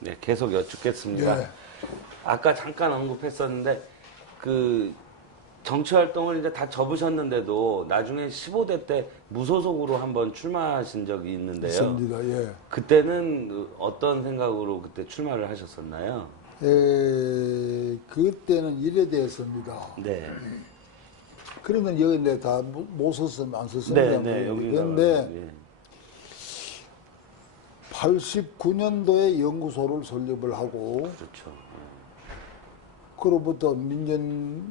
네, 계속 여쭙겠습니다. 예. 아까 잠깐 언급했었는데 그 정치 활동을 이제 다 접으셨는데도 나중에 15대 때 무소속으로 한번 출마하신 적이 있는데요. 있습니다. 예. 그때는 어떤 생각으로 그때 출마를 하셨었나요? 그때는 이래 되었습니다. 네. 그러면 여기 내가 다 못 썼으면 안 썼습니다. 네, 그런데 예. 89년도에 연구소를 설립을 하고 그렇죠. 그로부터 민년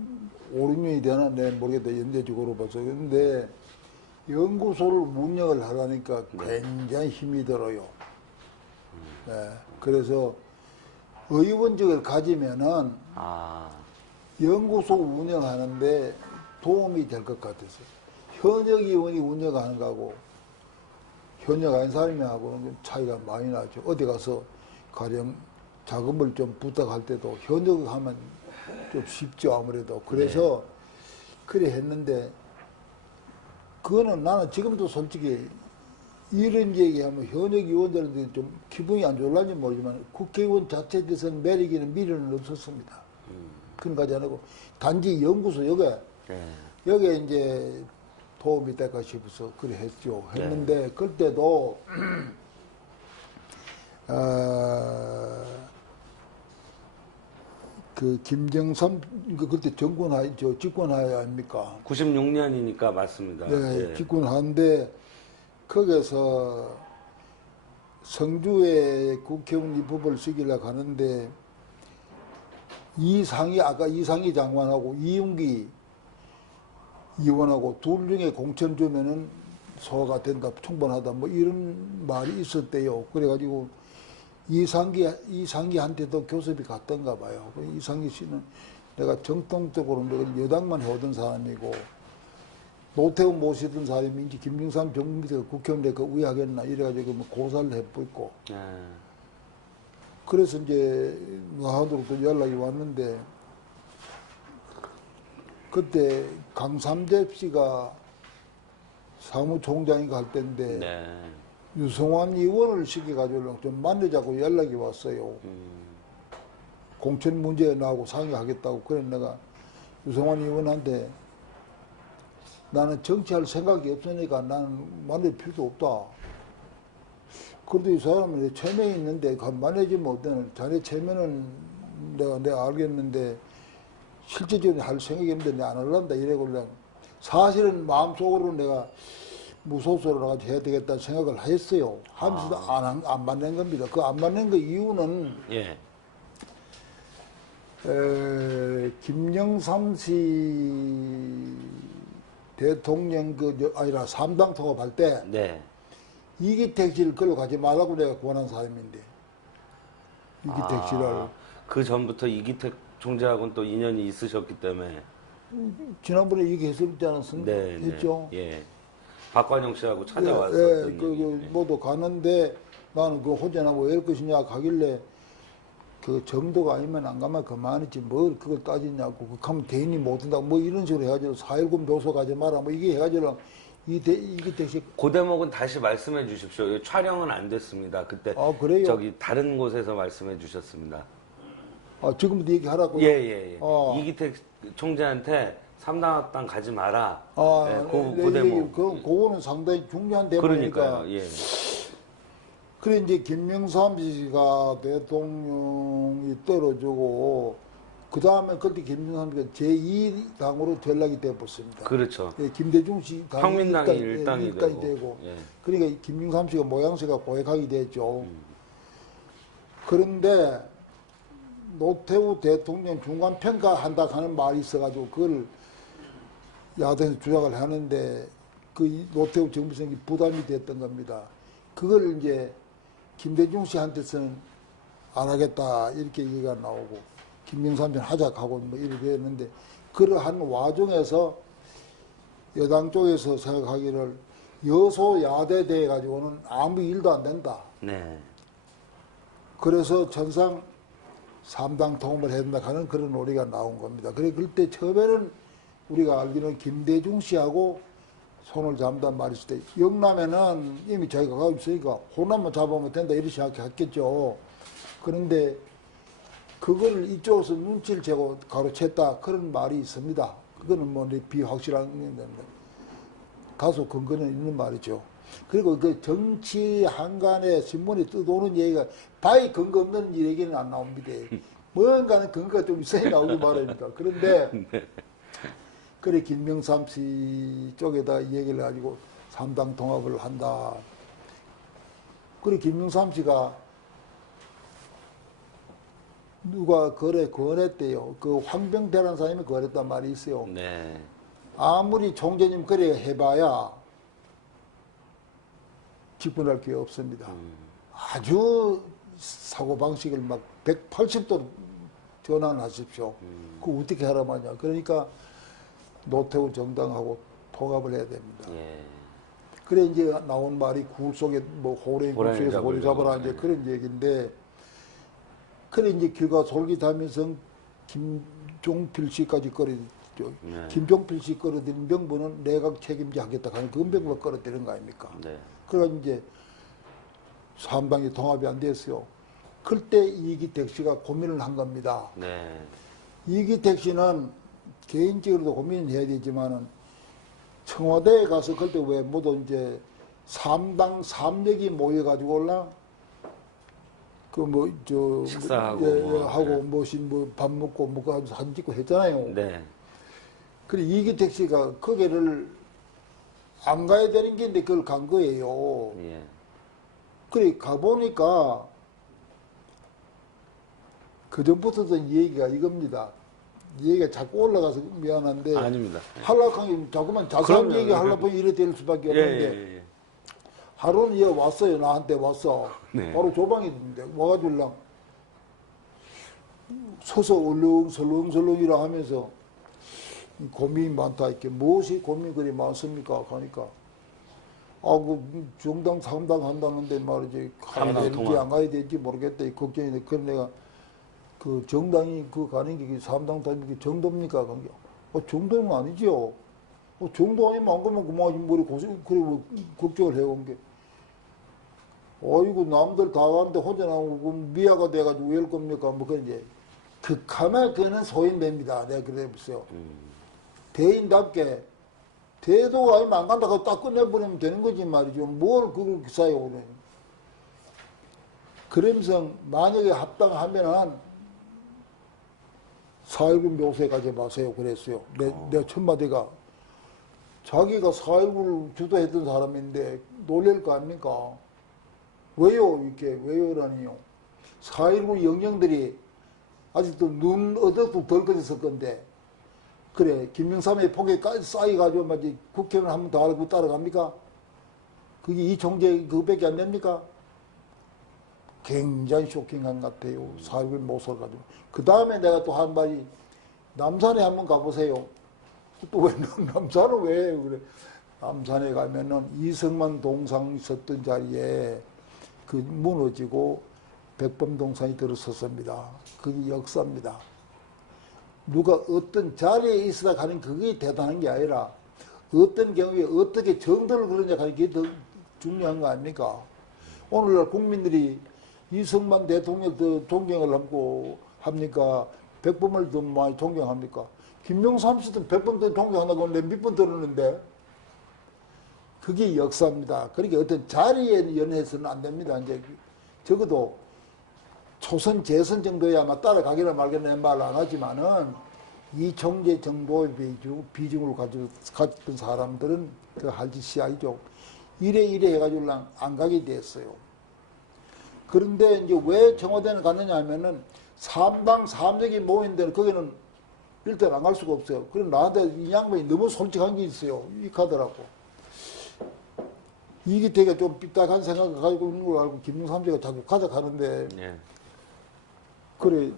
5, 6년이 되나 내 모르겠다. 연대적으로 봐서. 그런데 연구소를 운영을 하려니까 굉장히 힘이 들어요. 네. 그래서 의원직을 가지면은 연구소 운영하는데 도움이 될 것 같아서 현역 의원이 운영하는 거하고 현역 아닌 사람이 하고는 차이가 많이 나죠. 어디 가서 가령 자금을 좀 부탁할 때도 현역 하면 좀 쉽죠, 아무래도. 그래서 그래 했는데 그거는 나는 지금도 솔직히 이런 얘기하면 현역 의원들한테 좀 기분이 안 좋을런지 모르지만 국회의원 자체에 대해서는 매력이는 미련은 없었습니다. 그런 거지 않고 단지 연구소 여기에 이제 도움이 될까 싶어서 그래 했죠. 했는데 그때도 그 김정삼 그때 정권하에 집권하에 아닙니까? 96년이니까 맞습니다. 네, 집권하는데 거기서 성주에 국회의원 입법을 시키려고 하는데 아까 이상희 장관하고 이용기 의원하고 둘 중에 공천 주면은 소화가 된다, 충분하다, 뭐 이런 말이 있었대요. 그래가지고 이상기한테도 교섭이 갔던가 봐요. 이상기 씨는 내가 정통적으로 여당만 해오던 사람이고 노태우 모시던 사람인지 김영삼 정부 밑에 국회의원 내가 우회하겠나 이래가지고 뭐 고사를 해보고 그래서 이제 나하도록 또 연락이 왔는데 그때 강삼재 씨가 사무총장인가 할 때인데 유성환 의원을 시켜가지고 좀 만나자고 연락이 왔어요. 공천 문제 나하고 상의하겠다고. 그래 내가 유성환 의원한테 나는 정치할 생각이 없으니까 나는 만날 필요도 없다. 그래도 이 사람은 체면이 있는데 만나지 못하는 자네 체면은 내가 알겠는데 실제적으로 할 생각이 없는데 내가 안 할란다 이래고 그냥 사실은 마음속으로 내가 무소속으로 나가서 해야 되겠다는 생각을 했어요. 하면서도 안 맞는 겁니다. 그 안 맞는 그 이유는 김영삼 씨 대통령 아니라 3당 통합할 때 이기택 씨를 끌어가지 말라고 내가 권한 사람인데 이기택 씨를 그 전부터 이기택 총재하고는 또 인연이 있으셨기 때문에 지난번에 얘기했었지 않았습니까? 했죠. 박관영 씨하고 찾아왔었던 모두 가는데 나는 그 호전하고 왜 것이냐 가길래 그 정도가 아니면 안 가면 그만이지 뭘 그걸 따지냐고 그 가면 대인이 못한다고 뭐 이런 식으로 해가지고 4.19 묘소 가지 마라 뭐 이게 해가지고 이게 대신 그 대목은 다시 말씀해 주십시오. 촬영은 안 됐습니다. 그때 그래요? 저기 다른 곳에서 말씀해 주셨습니다. 지금부터 얘기하라고요? 이기택 총재한테 3당 합당 가지 마라. 그 대목. 그거는 상당히 중요한 대목이니까. 그러니까요. 그래 이제 김영삼 씨가 대통령이 떨어지고 그 다음에 그때 김영삼 씨가 제2당으로 전락이 되었습니다. 그렇죠. 김대중 씨 평민당이 일당이 되고. 그러니까 김영삼 씨가 모양새가 고액하게 됐죠. 그런데 노태우 대통령 중간 평가한다 하는 말이 있어가지고 그걸 야당에서 주장을 하는데 그 노태우 정부에서 부담이 됐던 겁니다. 그걸 이제 김대중 씨한테서는 안 하겠다 이렇게 얘기가 나오고 김영삼 씨는 하자고 뭐 이렇게 했는데 그러한 와중에서 여당 쪽에서 생각하기를 여소야대 돼 가지고는 아무 일도 안 된다. 그래서 전상 3당 통합을 해야 된다 하는 그런 논의가 나온 겁니다. 그때 처음에는 우리가 알기로는 김대중 씨하고 손을 잡는다는 말이 있을 때 영남에는 이미 자기가 가고 있으니까 호남만 잡으면 된다 이렇게 생각했겠죠. 그런데 그걸 이쪽에서 눈치를 채고 가로챘다 그런 말이 있습니다. 그거는 뭐 비확실한 건데 다소 근거는 있는 말이죠. 그리고 그 정치 한간에 신문에 떠도는 얘기가 바위 근거 없는 얘기는 안 나옵니다. 뭔가는 근거가 좀 있어야 나오기 마련입니다. 그런데 그래 김명삼 씨 쪽에다 얘기를 가지고 3당 통합을 한다. 그래 김명삼 씨가 누가 권했대요. 그 황병태라는 사람이 권했단 말이 있어요. 네. 아무리 총재님 그래 해봐야 직분할 게 없습니다. 아주 사고방식을 막 180도로 전환하십시오. 그거 어떻게 하란 말이냐. 그러니까 노태우 정당하고 통합을 해야 됩니다. 예. 그래 이제 나온 말이 굴 속에 뭐 호랭이 굴 호랑이 속에서 고리 잡아라 잡으려고. 이제 그런 얘기인데 그래 이제 길가 솔깃하면서 김종필 씨까지 끌어들였죠. 네. 김종필 씨 끌어들인 명분은 내각 책임자 하겠다 하는 그 명분을 끌어들인 거 아닙니까? 네. 그래가지고 이제 삼당이 통합이 안 됐어요. 그때 이기택 씨가 고민을 한 겁니다. 네. 이기택 씨는 개인적으로도 고민을 해야 되지만은 청와대에 가서 그때 왜 모두 이제 삼당 삼역이 모여가지고 올라 그 뭐 저 식사하고 예, 뭐, 하고 네. 뭐신 뭐 밥 먹고 뭐 사진 찍고 했잖아요. 네. 그래 이기택 씨가 거기를 안 가야 되는 게 있는데 그걸 간 거예요. 예. 그래 가보니까 그전부터도 이 얘기가 이겁니다. 이 얘기가 자꾸 올라가서 미안한데 아닙니다. 하려고 게 자꾸만 자세한 그럼요. 얘기 하려고 이래 될 수밖에 예, 없는데 예, 하루는 얘 왔어요. 나한테 왔어. 네. 바로 조방에 있는데 와가지고 서서 얼렁설렁설렁이라 하면서 고민이 많다. 이렇게 무엇이 고민이 그리 많습니까? 하니까 그 정당 3당 한다는데 말이지 가야 삼당 될지 통합. 안 가야 될지 모르겠다. 이 걱정인데 그래 내가 그 정당이 그 가는 게 3당 다니는 게 정도입니까? 그런 게 정도는 아니죠. 정도 아니면 안 가면 그만 머리 고생 그래 뭐 걱정을 해온 게 어이구 남들 다 가는데 혼자 나오고 미아가 돼가지고 왜 할 겁니까? 뭐 그런 이제 극하면 그는 소인됩니다. 내가 그래봤어요. 대인답게 대도가 아니면 안 간다. 딱 끝내버리면 되는 거지 말이죠. 뭘 그걸 싸요, 그래. 그러면서 만약에 합당하면은 4.19 묘소에 가지 마세요. 그랬어요. 내 첫마디가. 자기가 4.19를 주도했던 사람인데 놀랄 거 아닙니까? 왜요? 이렇게, 왜요라니요. 4.19 영령들이 아직도 눈 어덕도 덜 꺼졌을 건데, 그래, 김영삼의 폭에 쌓여가지고, 마치 국회의원 한 번 더 알고 따라갑니까? 그게 이 총재 그거밖에 안 됩니까? 굉장히 쇼킹한 것 같아요. 4.19 모습을 가지고. 그 다음에 내가 또 한 말이, 남산에 한번 가보세요. 또 왜, 남산은 왜 해요? 그래. 남산에 가면은 이승만 동상 있었던 자리에 그 무너지고 백범동산이 들어섰습니다. 그게 역사입니다. 누가 어떤 자리에 있으다 가는 그게 대단한 게 아니라 어떤 경우에 어떻게 정도를 그러냐 하는 게 더 중요한 거 아닙니까? 오늘날 국민들이 이승만 대통령 더 존경을 하고 합니까? 백범을 더 많이 존경합니까? 김명삼 씨도 백범 더 존경한다고 내 몇 번 들었는데 그게 역사입니다. 그러니까 어떤 자리에 연해서는 안 됩니다. 이제 적어도 초선, 재선 정도야 아마 따라가기나 말기나 말 안 하지만은 이 총재 정도의 비중을 가졌던 사람들은 그 할 짓이 아니죠. 이래 해가지고 안 가게 됐어요. 그런데 이제 왜 청와대는 갔느냐 하면은 3당 3역이 모인 데는 거기는 일단 안 갈 수가 없어요. 그럼 나한테 이 양반이 너무 솔직한 게 있어요. 이카더라고. 이게 되게 좀 삐딱한 생각을 가지고 있는 걸 알고 김영삼 씨가 자꾸 가져가는데 예. 그래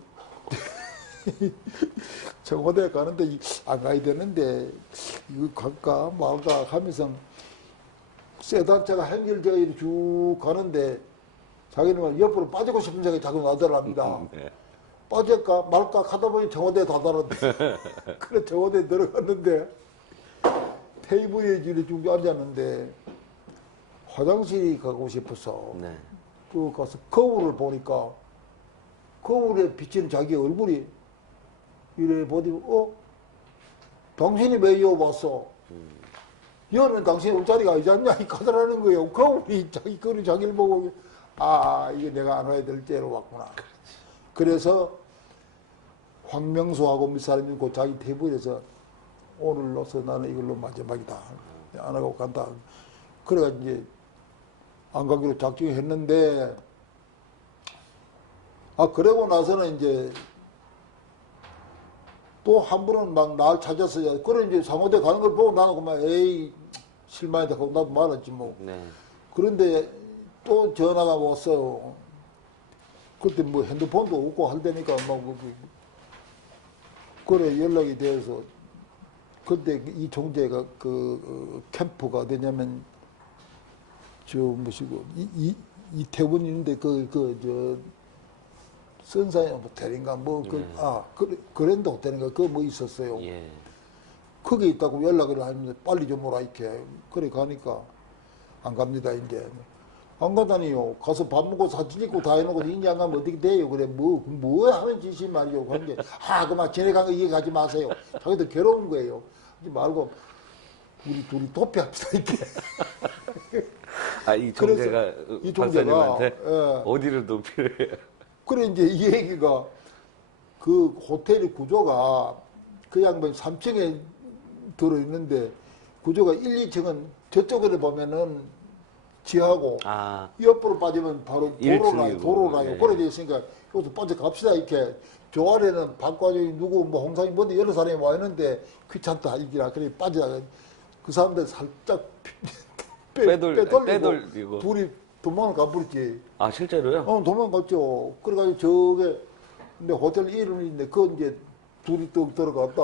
청와대 가는데 안 가야 되는데 이거 갈까 말까 하면서 세단차가 행렬제가 이렇게 쭉 가는데 자기는 옆으로 빠지고 싶은 생각이 자꾸 나더랍니다. 네. 빠질까 말까 하다 보니 청와대에 다다랐대. 그래 청와대에 들어갔는데 테이블에 이렇게 쭉 앉았는데 화장실이 가고 싶어서 네. 그 가서 거울을 보니까 거울에 비치는 자기 얼굴이 이래 보니 당신이 왜 여기 왔어? 여는 당신이 올 자리가 아니지 않냐? 이 가더라는 거예요. 거울이 자기를 보고 이게 내가 안 와야 될 때로 왔구나. 그래서 황명수하고 몇 사람이 그 자기 테이블에서 오늘로서 나는 이걸로 마지막이다. 안 하고 간다. 그래가지고 이제 안 가기로 작정했는데 그러고 나서는 이제 또 한 분은 막 날 찾았어요. 그래 이제 상호대 가는 걸 보고 나는 그만 에이 실망이다 하고 나도 말았지 뭐. 네. 그런데 또 전화가 왔어요. 그때 뭐 핸드폰도 없고 할 때니까 막 그래 연락이 돼서 그때 이 종재가 캠프가 어디냐면 뭐시고 이태원인데 선사의 호텔인가 그랜드 호텔인가 그거 뭐 있었어요. 예. 거기 있다고 연락을 하는데 빨리 좀 오라 이렇게. 그래 가니까 안 갑니다 이제. 안 가다니요. 가서 밥 먹고 사진 찍고 다 해놓고 이제 안 가면 어떻게 돼요? 그래 뭐 하는 짓이 말이요. 그런데 그만 지내간 거 이해가지 마세요. 자기도 괴로운 거예요. 하지 말고 우리 둘이 도피합시다 이렇게. 이 종재가 이 종재가 박사님한테 어디를 도피를 해요? 그래 이제 이 얘기가 그 호텔의 구조가 그 양반 3층에 들어있는데 구조가 1, 2층은 저쪽으로 보면은 지하고 옆으로 빠지면 바로 도로라요. 네. 그래 돼 있으니까 여기서 빠져 갑시다 이렇게. 저 아래는 박과장이 누구 뭐 홍상이 뭔데 여러 사람이 와 있는데 귀찮다 이기라 그래 빠져. 그 사람들 살짝 빼돌리고 둘이 도망을 가버렸지. 실제로요? 도망갔죠. 그래가지고 저게 근데 호텔 이름인데 그 이제 둘이 또 들어갔다.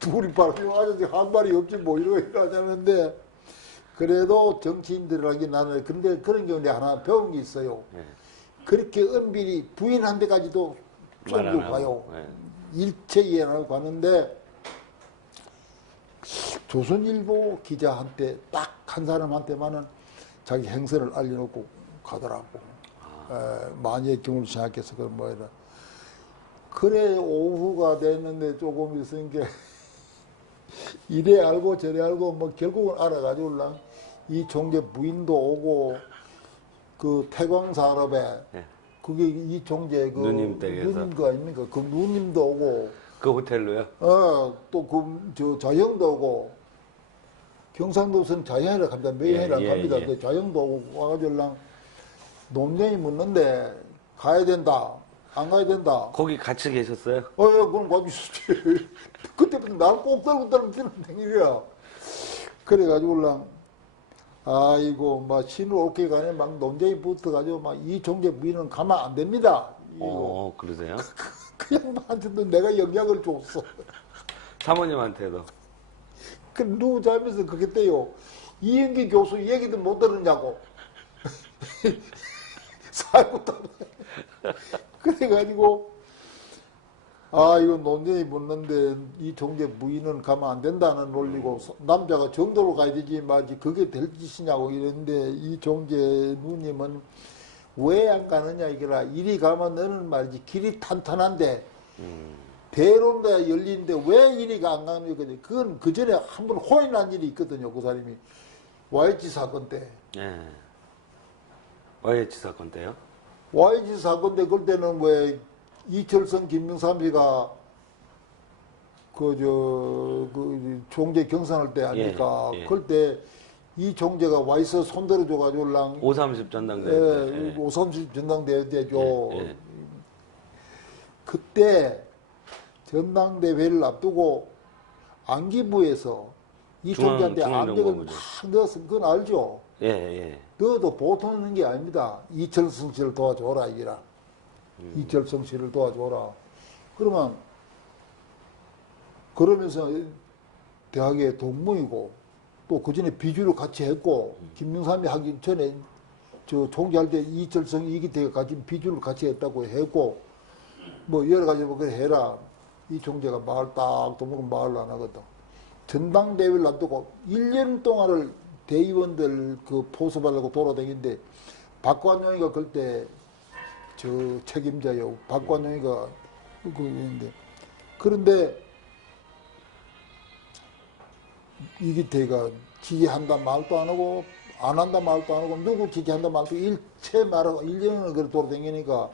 둘이 바로 아저씨 한 말이 없지 뭐 이러자는데 그래도 정치인들이라기 나는 근데 그런 경우에 하나 배운 게 있어요. 네. 그렇게 은밀히 부인한 데까지도 쫄고 가요. 네. 일체 이해 안 하고 가는데 조선일보 기자한테 딱 한 사람한테만은 자기 행선을 알려놓고 가더라고. 만약의 경우를 생각해서 그런 뭐이라. 그래 오후가 됐는데 조금 있으니까 이래 알고 저래 알고 뭐 결국은 알아가지고 이 종재 부인도 오고 그 태광산업에 네. 그게 이 종재 그 누님 댁에서 누님 거 아닙니까? 그 누님도 오고 그 호텔로요? 또 저 자영도 오고 경상도에서는 자영이라고 합니다. 매형이라고 합니다. 근데 자영도 오고 와가지고 논쟁이 묻는데 가야 된다. 안 가야 된다. 거기 같이 계셨어요? 그럼 가고 있었지. 그때부터 나를 꼭 들고 들면 생일이야. 그래가지고 아이고 막 신을 옳게 가네 막 논쟁이 붙어가지고 막 이 종재 부인은 가면 안 됩니다. 그러세요? 그 양반한테도 내가 영향을 줬어. 사모님한테도. 그 누구 잘면서 그게 때요. 이은기 교수 얘기도 못 들었냐고. 살고 그래가지고 이거 논쟁이 붙는데 이 종재 부인은 가면 안 된다는 논리고 남자가 정도로 가야 되지 말지 그게 될 짓이냐고 이랬는데 이 종재 누님은 왜 안 가느냐 이거라. 이리 가면 너는 말이지 길이 탄탄한데 대로가 열리는데 왜 이리가 안 가는 거거든요. 그건 그 전에 한 번 호인한 일이 있거든요. 그 사람이 YG 사건 때. 네. YG 사건 때요? YG 사건 때 그때는 왜 이철성, 김명삼이가 그 종재 경선할 때 아니까 그럴 때 이 종재가 와이서 손들어줘가지고 5.30 전당대회 때. 5.30 전당대회 때죠. 그때 전당대회를 앞두고 안기부에서 이 종재한테 압력을 막 넣었으면 그건 알죠? 예. 너도 보통 있는 게 아닙니다. 이철성 씨를 도와줘라 이기라. 이철성 씨를 도와줘라. 그러면서 대학의 동문이고 또 그 전에 비주를 같이 했고 김명삼이 하기 전에 저 총재할 때 이철성 이기태가 같이 비주를 같이 했다고 했고 뭐 여러 가지 뭐 그래 해라. 이 총재가 마을 딱 도목은 마을로 안 하거든. 전당대회를 놔두고 1년 동안을 대의원들 그 포섭하려고 돌아다니는데 박관용이가 그때 저 책임자요. 박관용이가 그랬는데 그런데 이기태가 지지한다 말도 안 하고 안 한다 말도 안 하고 누구 지지한다 말도 일체 말하고 1년을 그래 돌아다니니까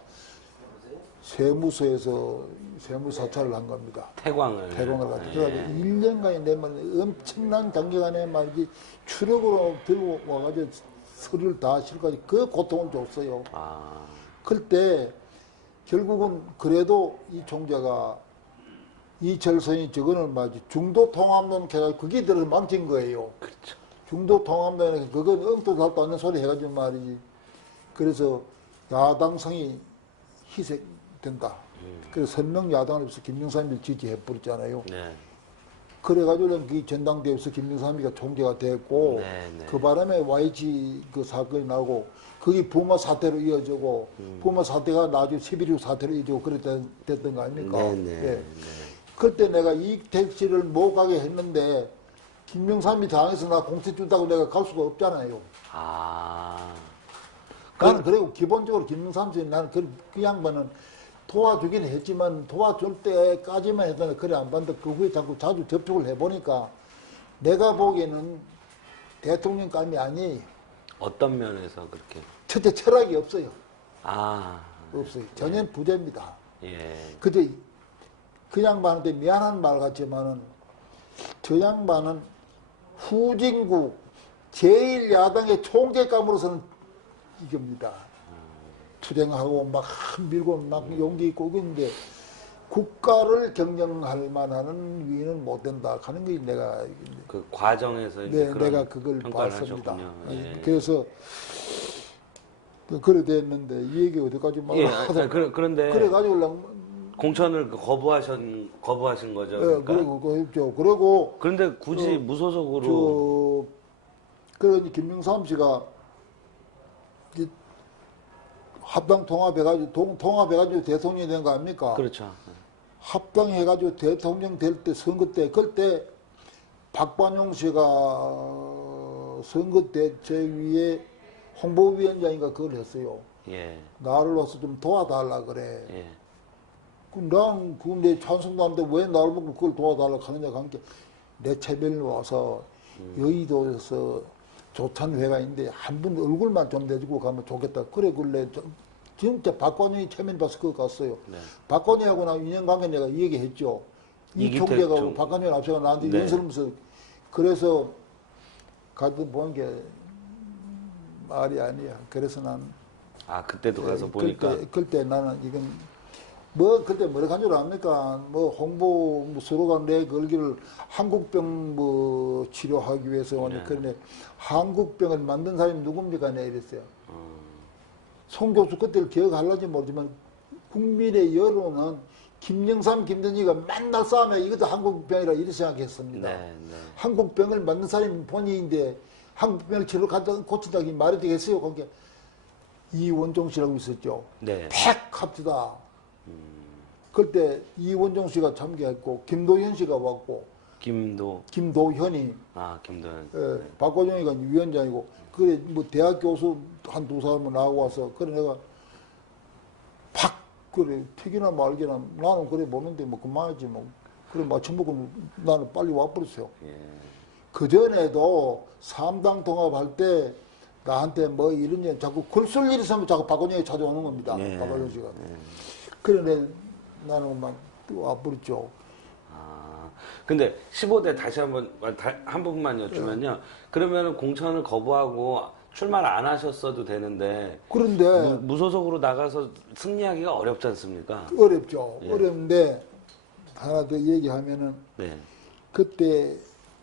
세무서에서 세무 사찰을 한 겁니다. 태광을 가지고 그래가지고 1년간에 내 말 엄청난 단기간에 말이지 추력으로 들고 와가지고 서류를 다 실까지 그 고통을 줬어요. 아, 그때 결국은 그래도 이 총재가 이철선이 저거는 말이지 중도 통합론 해가지고 그게 들어서 망친 거예요. 그렇죠. 중도 통합론에 그건 엉뚱 살도 않는 소리 해가지고 말이지. 그래서 야당성이 희생된다. 그래서 선명 야당을 해서 김영삼이를 지지해버렸잖아요. 네. 그래가지고 그 전당대회에서 김영삼이가 총재가 됐고 네, 네. 그 바람에 YG 그 사건이 나고 그게 부마 사태로 이어지고 부마 사태가 나중에 11.6 사태로 이어지고 그랬던 거 아닙니까? 네, 네, 예. 네. 그때 내가 이택 씨를 못 가게 했는데 김명삼이 당해서 나 공세 준다고 내가 갈 수가 없잖아요. 아, 나는 그리고 기본적으로 김명삼 씨 나는 그 양반은 도와주긴 했지만 도와줄 때까지만 해도 그래 안 봤는데 그 후에 자주 접촉을 해보니까 내가 보기에는 대통령감이 아니에요. 어떤 면에서 그렇게? 첫째 철학이 없어요. 아, 없어요. 전혀 부재입니다. 예. 그때 그 양반한테 미안한 말 같지만은 저 양반은 후진국 제1야당의 총재감으로서는 이겁니다. 투쟁하고 막 밀고 막 용기 있고 그런데 국가를 경영할 만한 위는 못 된다 하는 게 내가 그 과정에서 이제 그런 내가 그걸 평가를 봤습니다. 하셨군요. 예. 그래서 그래 됐는데 이 얘기 어디까지 막 예, 하다 그런데 그래가지고 공천을 거부하신 거죠. 예, 그러니까? 그리고 그 했죠. 그리고 그런데 굳이 무소속으로 그러니 김명삼 씨가 이제 합당 통합해가지고 통합해가지고 대통령이 된 거 아닙니까? 그렇죠. 합당해가지고 대통령 될 때 선거 때 그때 박관용 씨가 선거 대책위에 홍보위원장인가 그걸 했어요. 예. 나를 와서 좀 도와달라 그래. 예. 난 내 찬성도 하는데 왜 나를 보고 그걸 도와달라 하느냐 하니까 내 채변을 와서 여의도에서 조찬회가 있는데 한 분 얼굴만 좀 내주고 가면 좋겠다. 그래 그래 진짜 박관영이 체면 봐서 그거 갔어요. 네. 박관영하고 나 인연관계 내가 이 얘기했죠. 이 이기택 총재가 총- 박관영 앞서가 나한테 네. 연설하면서 그래서 가도 보는 게 말이 아니야. 그래서 난 아, 그때도 가서 보니까. 그때 나는 이건 뭐 그때 뭐라 간 줄 압니까? 뭐 홍보 뭐 서로가 내 걸기를 한국병 뭐 치료하기 위해서 네. 그런데 한국병을 만든 사람이 누굽니까? 내 이랬어요. 송 교수 그때를 기억할런지 모르지만 국민의 여론은 김영삼, 김대중이가 맨날 싸우면 이것도 한국병이라 이렇게 생각했습니다. 네, 네. 한국병을 만든 사람이 본인인데 한국병을 치료 갖다 고친다기 말이 되겠어요? 거기에 이원종 씨라고 있었죠. 네. 팩 합시다. 그때 이원종 씨가 참가했고 김도현 씨가 왔고 김도현이 김도현. 박과정이가 위원장이고 그래 뭐 대학 교수 한 두 사람은 나하고 와서 그래 내가 팍 그래 튀기나 말기나 나는 그래 보는데 뭐 그만하지 뭐 그래 마침 보고 나는 빨리 와버렸어요. 예. 그 전에도 삼당 통합할 때 나한테 뭐 이런 일 자꾸 글 쓸 일이 있으면 자꾸 박원영이 찾아오는 겁니다. 네. 박원영 씨가. 그래 나는 막 와버렸죠. 아, 근데 15대 다시 한 부분만 여쭈면요. 그러면 공천을 거부하고 출마를 안 하셨어도 되는데 그런데 무소속으로 나가서 승리하기가 어렵지 않습니까? 어렵죠. 예. 어려운데 하나 더 얘기하면은 네. 그때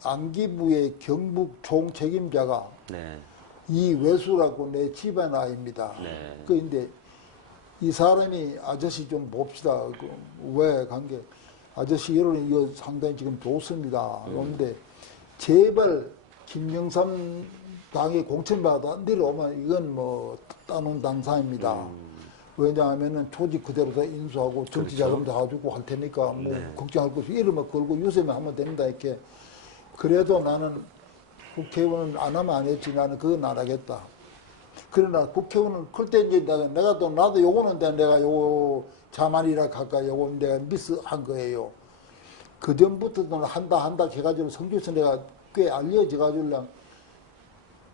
안기부의 경북 총책임자가 네. 이외수라고 내 집안 아이입니다. 네. 그런데 이 사람이 아저씨 좀 봅시다. 왜 관계 아저씨 여론이 이거 상당히 지금 좋습니다. 그런데 제발 김영삼 당이 공천받아 내려오면 이건 뭐 따놓은 당사입니다. 왜냐하면은 조직 그대로 다 인수하고 정치 자금 다 주고 할 테니까 뭐 네. 걱정할 것이 이름만 걸고 요새만 하면 됩니다. 이렇게 그래도 나는 국회의원은 안 하면 안 했지 나는 그건 안 하겠다. 그러나 국회의원은 그때 이제 내가 또 나도 요거는 내가 요거 자만이라 할까 요거 내가 미스한 거예요. 그 전부터도 한다 해가지고 성주에서 내가 꽤 알려져가지고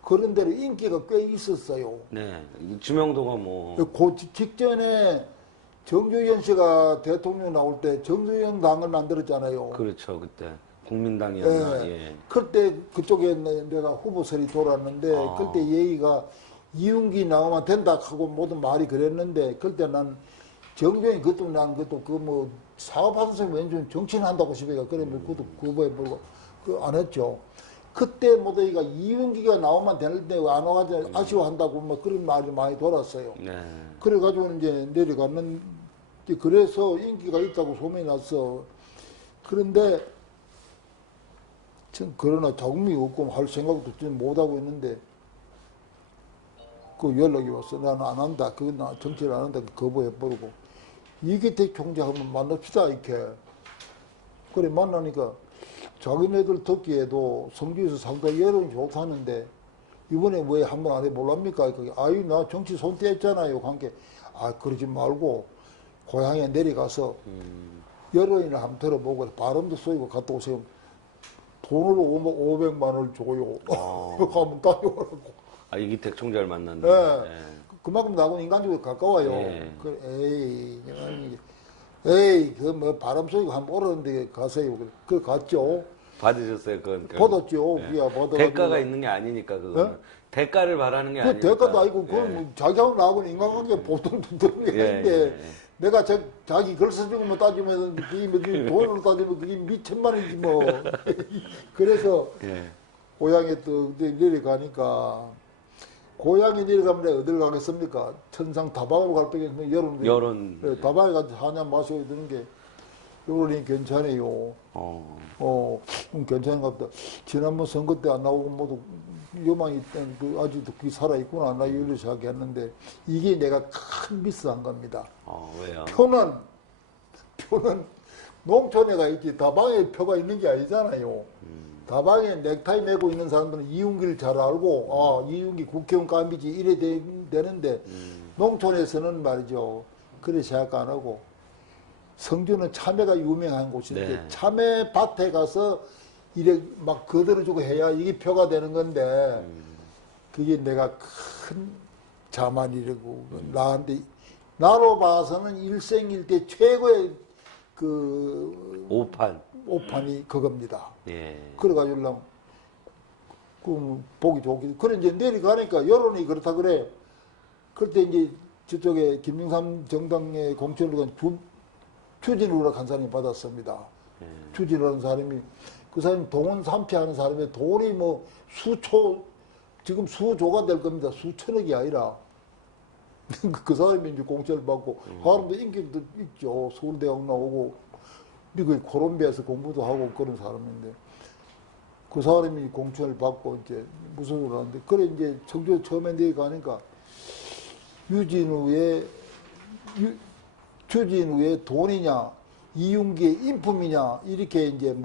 그런 대로 인기가 꽤 있었어요. 네. 지명도가 뭐. 그 직전에 정주현 씨가 대통령 나올 때 정주현 당을 만들었잖아요. 그렇죠. 그때 국민당이었나. 예. 예. 그때 그쪽에 내가 후보설이 돌았는데 그때 얘기가 이윤기 나오면 된다 하고 모든 말이 그랬는데 그때 난 정주현이 그것도 난 그것도 그 뭐 사업하는 사람이 왠지 정치인 한다고 싶으니까 그러면 그것도 후보에 보고 안 했죠. 그때 모두가 이윤기가 나오면 되는데 왜 안 와가지고 아쉬워한다고 뭐 그런 말이 많이 돌았어요. 네. 그래가지고 이제 내려갔는, 그래서 인기가 있다고 소문이 났어. 그런데, 전 그러나 자금이 없고 할 생각도 좀 못하고 있는데, 그 연락이 왔어. 나는 안 한다. 나 정치를 안 한다. 거부해버리고. 이기택 총재 한번 만납시다. 이렇게. 그래, 만나니까 자기네들 듣기에도 성주에서 상당히 여론이 좋다는데, 이번에 왜 한번 안 해볼랍니까? 아유, 나 정치 손 떼었잖아요. 관계. 그러지 말고, 고향에 내려가서, 여론이나 한번 들어보고, 바람도 쏘이고 갔다 오세요. 돈으로 500만 원을 줘요. 한번 다녀오라고. 이기택 총재를 만났는데. 네. 예. 그만큼 나하고 인간적으로 가까워요. 예. 에이, 그 뭐 바람 쏘이고 한번 오라는데 가세요. 그 갔죠. 받으셨어요, 그건. 받았죠. 예. 그야 받아가지고. 대가가 있는 게 아니니까, 그거는. 예? 대가를 바라는 게 그 아니니까. 대가도 아니고, 그건 예. 뭐 자기하고 나하고는 인간관계 보통 두드는 게 예, 아닌데, 예. 내가 자기 글 써주고 뭐 따지면, 그게 뭐 돈으로 따지면 그게 미천만 원이지 뭐. 그래서, 예. 고향에 또 내려가니까, 고향에 내려가면 내가 어딜 가겠습니까? 천상 다방으로 갈 뻔했는 여론. 네, 다방에 가서 한잔 마시고 드는 게, 여론이 괜찮아요. 괜찮은가 보다. 지난번 선거 때 안 나오고 모두 요망이 있던 아직도 그게 살아있구나. 나 이런 생각했는데, 이게 내가 큰 미스한 겁니다. 왜요? 표는 농촌에가 있지, 다방에 표가 있는 게 아니잖아요. 다방에 넥타이 메고 있는 사람들은 이윤기를 잘 알고, 이윤기 국회의원 깜비지 이래 되는데, 농촌에서는 말이죠. 그래 생각 안 하고, 성주는 참외가 유명한 곳인데, 네. 참외밭에 가서 이래 막 거들어주고 해야 이게 표가 되는 건데, 그게 내가 큰 자만이라고, 나로 봐서는 일생일대 최고의 오판이 그겁니다. 예. 그래가지고, 보기 좋게. 그래, 이제 내려가니까 여론이 그렇다 그래. 그때 이제 저쪽에 김영삼 정당의 공천을 간 추진우라 한 사람이 받았습니다. 추진우라는 사람이, 그 사람이 동원 삼패하는 사람이 돈이 뭐 지금 수조가 될 겁니다. 수천억이 아니라. 그 사람이 이제 공천을 받고, 사람도 인기도 있죠. 서울대학 나오고, 미국의 콜롬비아에서 공부도 하고 그런 사람인데, 그 사람이 공천을 받고 이제 무소속을 하는데, 그래 이제 청주에 처음에 내려가니까, 추진우의 돈이냐, 이윤기의 인품이냐, 이렇게 이제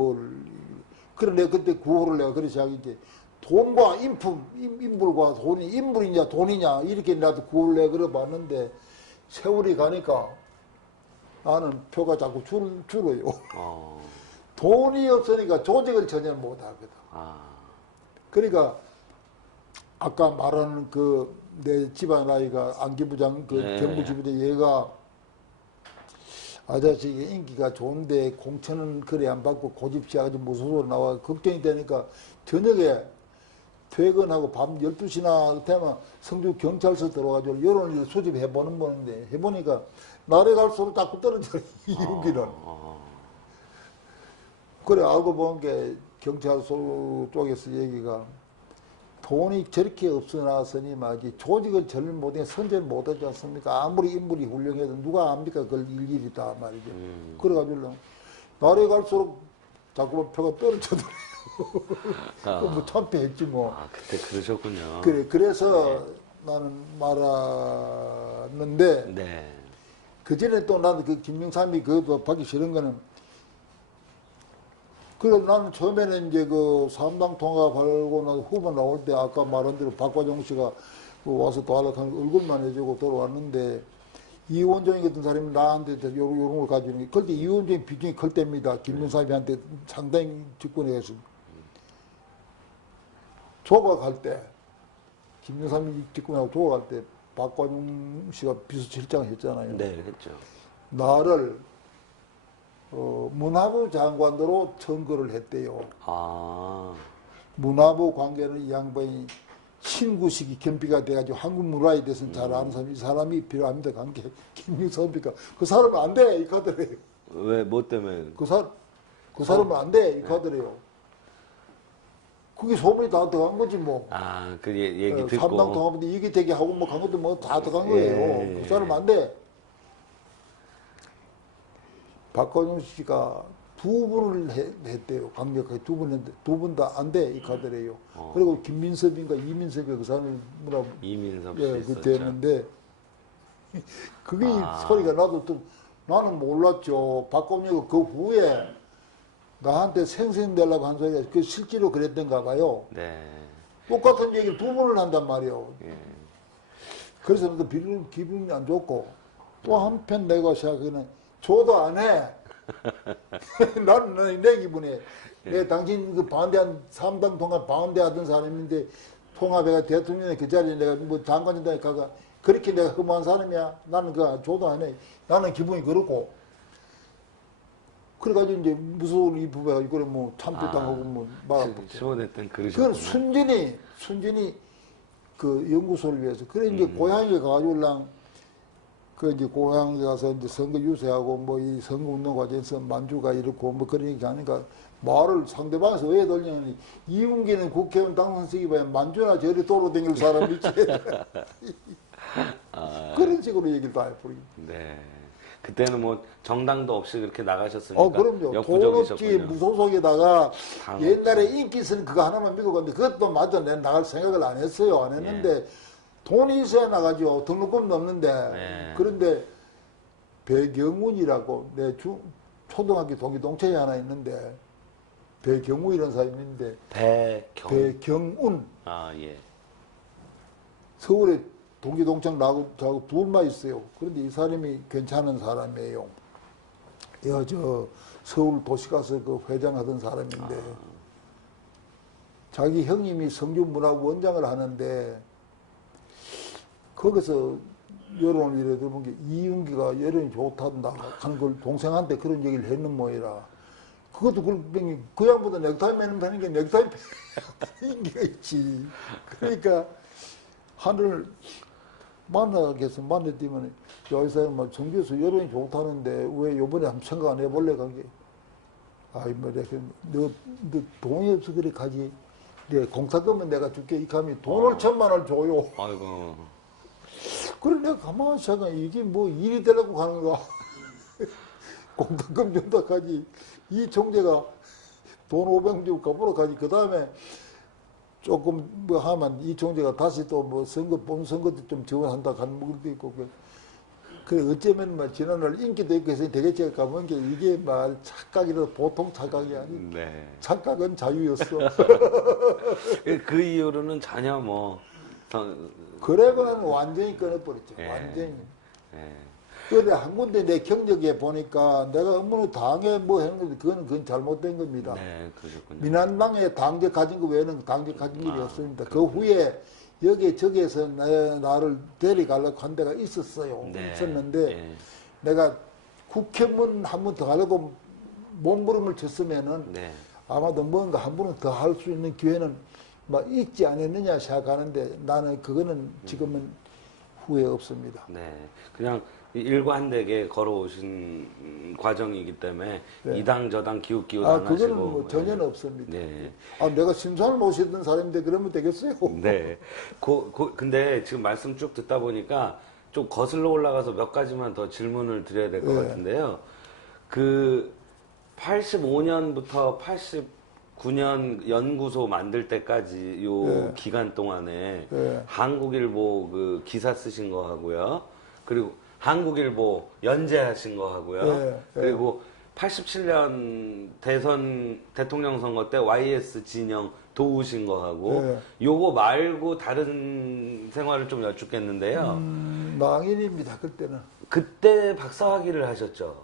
그래 내가 그때 구호를 내가 그래 시작했지. 돈과 인물과 돈이, 인물이냐, 돈이냐, 이렇게 나도 구호를 내가 그래 봤는데, 세월이 가니까 나는 표가 자꾸 줄어요. 돈이 없으니까 조직을 전혀 못 하거든. 그러니까, 아까 말하는 내 집안 아이가 안기부장 네. 정부지부대 얘가 아저씨 인기가 좋은데 공천은 그래 안 받고 고집 시작하지 무소속으로 나와 걱정이 되니까 저녁에 퇴근하고 밤 12시나 되면 성주 경찰서 들어가지고 여론을 수집해보는 건데 해보니까 날에 갈수록 자꾸 떨어져 이윤기는. 그래 알고 본 게 경찰서 쪽에서 얘기가 돈이 저렇게 없어 나왔으니 말이지 조직을 전혀 못해 선전을 못하지 않습니까? 아무리 인물이 훌륭해도 누가 압니까? 그걸 일일이다 말이죠. 그래가지고 날에 갈수록 자꾸 표가 떨어져더래요. 뭐 참패했지 뭐. 그때 그러셨군요. 그래서 나는 말았는데 네. 그 전에 또 나는 그 김명삼이 그것도 받기 싫은 거는 그래 나는 처음에는 이제 그 삼당 통합하고 나서 후보 나올 때 아까 말한 대로 박과정 씨가 그 와서 도와달라고 하는 얼굴만 해주고 돌아왔는데 이원종이 같은 사람이 나한테 요런 걸 가지고 있는 게 그때 이원종이 비중이 클 때입니다. 김영삼이한테 상당히 집권해서 조각할 때 김영삼이 집권하고 조각할 때 박관용 씨가 비서실장을 했잖아요. 네, 했죠. 나를 문화부 장관으로 선거를 했대요. 아, 문화부 관계는 이 양반이 신구식이 겸비가 돼가지고 한국 문화에 대해서 잘 아는 사람이 이 사람이 필요합니다. 관계 김영삼이니까 그 사람은 안 돼 이 카드래요. 왜, 뭐 때문에? 그 사람은 안 돼 이 카드래요. 그게 소문이 다 들어간 거지 뭐. 아, 그 얘기 듣고. 삼당 통합인데 이게 되게 하고 뭐 간 것도 뭐 다 들어간 거예요. 그 사람은 안 돼. 박건영 씨가 두 분을 했대요. 강력하게 두 분 했는데 두 분 다 안 돼 이 카드래요. 그리고 김민섭인가 이민섭이 그 사람이 뭐라 이민섭 씨 예, 있었죠. 그때 했는데 그게 소리가 나도 또 나는 몰랐죠. 박건영이 그 후에 나한테 생생내려고 한 소리가 그 실제로 그랬던가 봐요. 네. 똑같은 얘기를 두 번을 한단 말이에요. 예. 그래서 나도 기분이 안 좋고 또 한편 내가 생각하기에는 줘도 안 해. 나는 내 기분에 내 당신 그 반대한 삼당 통합 반대하던 사람인데 통합회가 대통령의 그 자리에 내가 뭐 장관인다 가가 그렇게 내가 흠한 사람이야. 나는 그거 줘도 안 해. 나는 기분이 그렇고. 그래가지고 이제 무서운 이 부부가 이거를 뭐 참패당하고 뭐 말아먹고. 시원했던 그건 그러셨군요. 순전히 그 연구소를 위해서. 그래 이제 고향에 가가지고랑 그 이제 고향에 가서 이제 선거 유세하고 뭐 이 선거 운동 과정에서 만주가 이렇고 뭐 그런 얘기 하니까 말을 상대방에서 왜 돌리냐니 이웅기는 국회의원 당선식이 봐야 만주나 저리 돌아다닐 사람이지. 그런 식으로 얘기를 다 해버리고. 네. 그때는 뭐 정당도 없이 그렇게 나가셨으니까 그럼요. 돈 없지 역부족이셨군요. 무소속에다가 당 옛날에 인기 있으니 그거 하나만 믿고 갔는데 그것도 맞아. 내가 나갈 생각을 안 했어요. 안 했는데 돈이 있어야 나가죠. 등록금도 없는데. 네. 그런데 배경운이라고 내 초등학교 동기 동창이 하나 있는데 배경운이라는 사람이 있는데 배경운 아, 예. 서울에 동기 동창 나하고 저하고 두 분만 있어요. 그런데 이 사람이 괜찮은 사람이에요. 저 서울 도시가서 그 회장하던 사람인데 자기 형님이 성균문화부 원장을 하는데 거기서 여론을 이래 들어본 게 이윤기가 여론이 좋다던가 하는 걸 동생한테 그런 얘기를 했는 모이라. 그것도 그 양보다 넥타이 매는 편인 게 넥타이 인기가 있지. 그러니까 하늘 만나겠어. 만났더니 이 사람 뭐 정교수 여론이 좋다는데 왜 요번에 한번 생각 안 해볼래? 간 게. 아이 뭐래. 너 돈이 없어 그래 가지. 네, 공사금은 내가 줄게. 이 감이 돈을 1,000만 원을 줘요. 아이고. 그래 내가 가만히 생각해. 이게 뭐 일이 되려고 가는 거야. 공사금 준다까지 이 총재가 돈 500만 주고 갚으러 가지. 그 다음에 조금 뭐 하면 이 총재가 다시 또 뭐 본 선거도 좀 지원한다 하는 것도 있고. 그래 어쩌면 뭐 지난날 인기도 있고 해서 되겠지 가본 게 이게 말 착각이라도 보통 착각이 아니. 네. 착각은 자유였어. 그 이후로는 전혀 뭐 그래고 나는 완전히 끊어버렸죠. 예. 완전히. 예. 그런데 한 군데 내 경력에 보니까 내가 업무를 당에 뭐 하는 건데 그건 잘못된 겁니다. 네, 그러셨군요. 민한당에 당적 가진 거 외에는 당적 가진 일이 없습니다. 그 후에 여기저기에서 나를 데려가려고 한 데가 있었어요. 네. 있었는데 예. 내가 국회문 한 번 더 가려고 몸부림을 쳤으면은 네. 아마도 뭔가 한 번은 더 할 수 있는 기회는 막 있지 않았느냐 생각하는데 나는 그거는 지금은 후회 없습니다. 네. 그냥 일관되게 걸어오신 과정이기 때문에 네. 이당 저당 기웃기웃 안 하시고. 그거는 뭐 전혀 없습니다. 네. 내가 심사를 모시던 사람인데 그러면 되겠어요? 네. 근데 지금 말씀 쭉 듣다 보니까 좀 거슬러 올라가서 몇 가지만 더 질문을 드려야 될 것 네. 같은데요. 그 85년부터 89년 연구소 만들 때까지 요 네. 기간 동안에 네. 한국일보 그 기사 쓰신 거 하고요. 그리고 한국일보 연재하신 거 하고요. 네. 네. 그리고 87년 대선 대통령 선거 때 YS 진영 도우신 거하고 네. 요거 말고 다른 생활을 좀 여쭙겠는데요. 망인입니다, 그때는. 그때 박사학위를 하셨죠?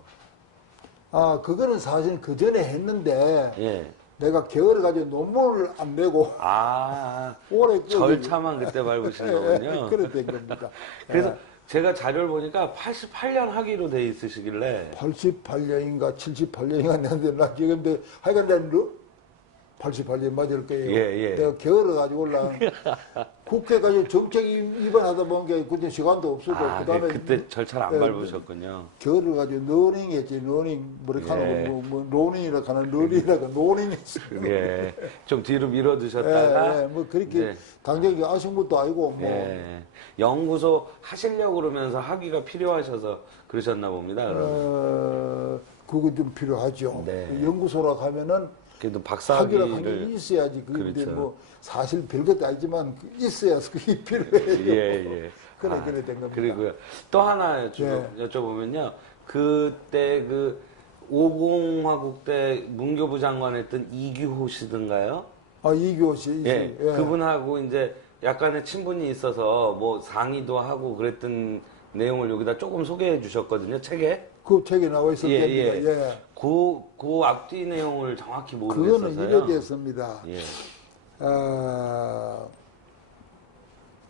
아, 그거는 사실 그 전에 했는데, 예. 내가 겨울을 가지고 논문을 안 내고, 아, 오래 절차만 그때 밟으신 거군요. 그래 된 겁니다. 그래서 제가 자료를 보니까 88년 학위로 돼 있으시길래 88년인가 78년인가 됐는데, 나 지금, 하여간 내가 88년 맞을 거예요. 예, 예. 내가 겨울을 가지고 올라 국회까지 정책 입안하다 보는 게 그때 시간도 없었고, 아, 그다음에 그때 절차를 안 예, 밟으셨군요. 겨울을 가지고 러닝했지, 러닝, 뭐라카노, 예. 러닝이라 하는, 러닝이라 러닝했어요. 예, 좀 뒤로 밀어두셨다가 뭐 그렇게 이제, 당장에 아쉬운 것도 아니고, 뭐. 예, 연구소 하시려고 그러면서 학위가 필요하셔서 그러셨나 봅니다. 그러면. 그거 좀 필요하죠. 네. 연구소라 가면은 그래도 학위라고 하는 게 박사학위를 있어야지. 그게 그렇죠. 뭐 사실 별것도 아니지만 있어야 그게 필요해요. 예. 그래 된 겁니다. 그리고요. 또 하나 여쭤보면요. 그때 그 50화국 때 문교부 장관 했던 이규호 씨든가요? 아, 이규호 씨. 예. 그분하고 이제 약간의 친분이 있어서 뭐 상의도 하고 그랬던 내용을 여기다 조금 소개해 주셨거든요. 책에. 그 책에 나와 있었습니다. 예. 그 앞뒤 내용을 정확히 모르겠어서요. 그거는 이래 됐습니다. 예.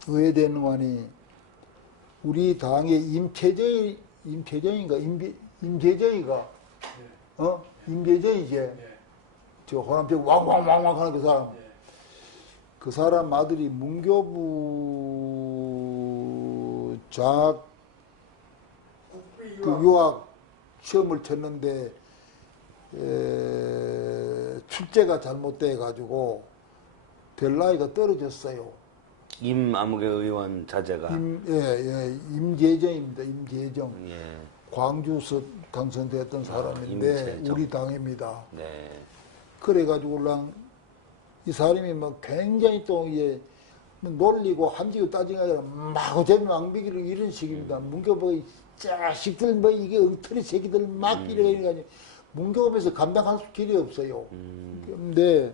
의회대능관이 우리 당의 임재정이가 임재정이제 저 호남쪽 왕왕왕왕 하는 그 사람. 그 사람 아들이 문교부 그 유학 시험을 쳤는데 출제가 잘못돼 가지고 별 나이가 떨어졌어요. 임아무개 의원 자제가. 임재정입니다. 임재정. 예. 광주서 당선됐던 사람인데 임재정. 우리 당입니다. 네. 그래가지고 이 사람이 막 굉장히 또 이제 놀리고 한지고 따지고 아니라 막 재미망비기를 이런 식입니다. 문교부 자식들 뭐 이게 엉터리 새끼들 막 이래가지고 문교부에서 감당할 길이 없어요. 근데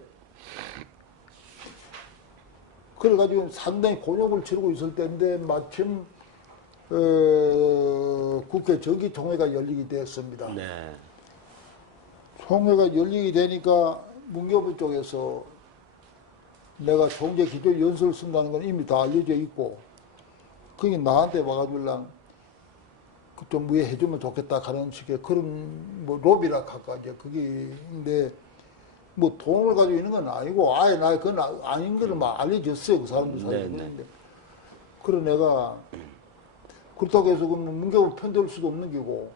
그래가지고 상당히 곤욕을 치르고 있을 때인데 마침 국회 정기총회가 열리게 되었습니다. 네. 총회가 열리게 되니까 문교부 쪽에서 내가 총재 기조 연설을 쓴다는 건 이미 다 알려져 있고, 그게 나한테 와가지고 좀 뭐 해주면 좋겠다 하는 식의 그런 뭐 로비라 할까 이제 그게 뭐 돈을 가지고 있는 건 아니고 아예 나 그건 아닌 거를 막 알려줬어요 그 사람들 사이에. 그런데 그래 내가 그렇다고 해서 그러면 문교부 편들 수도 없는 게고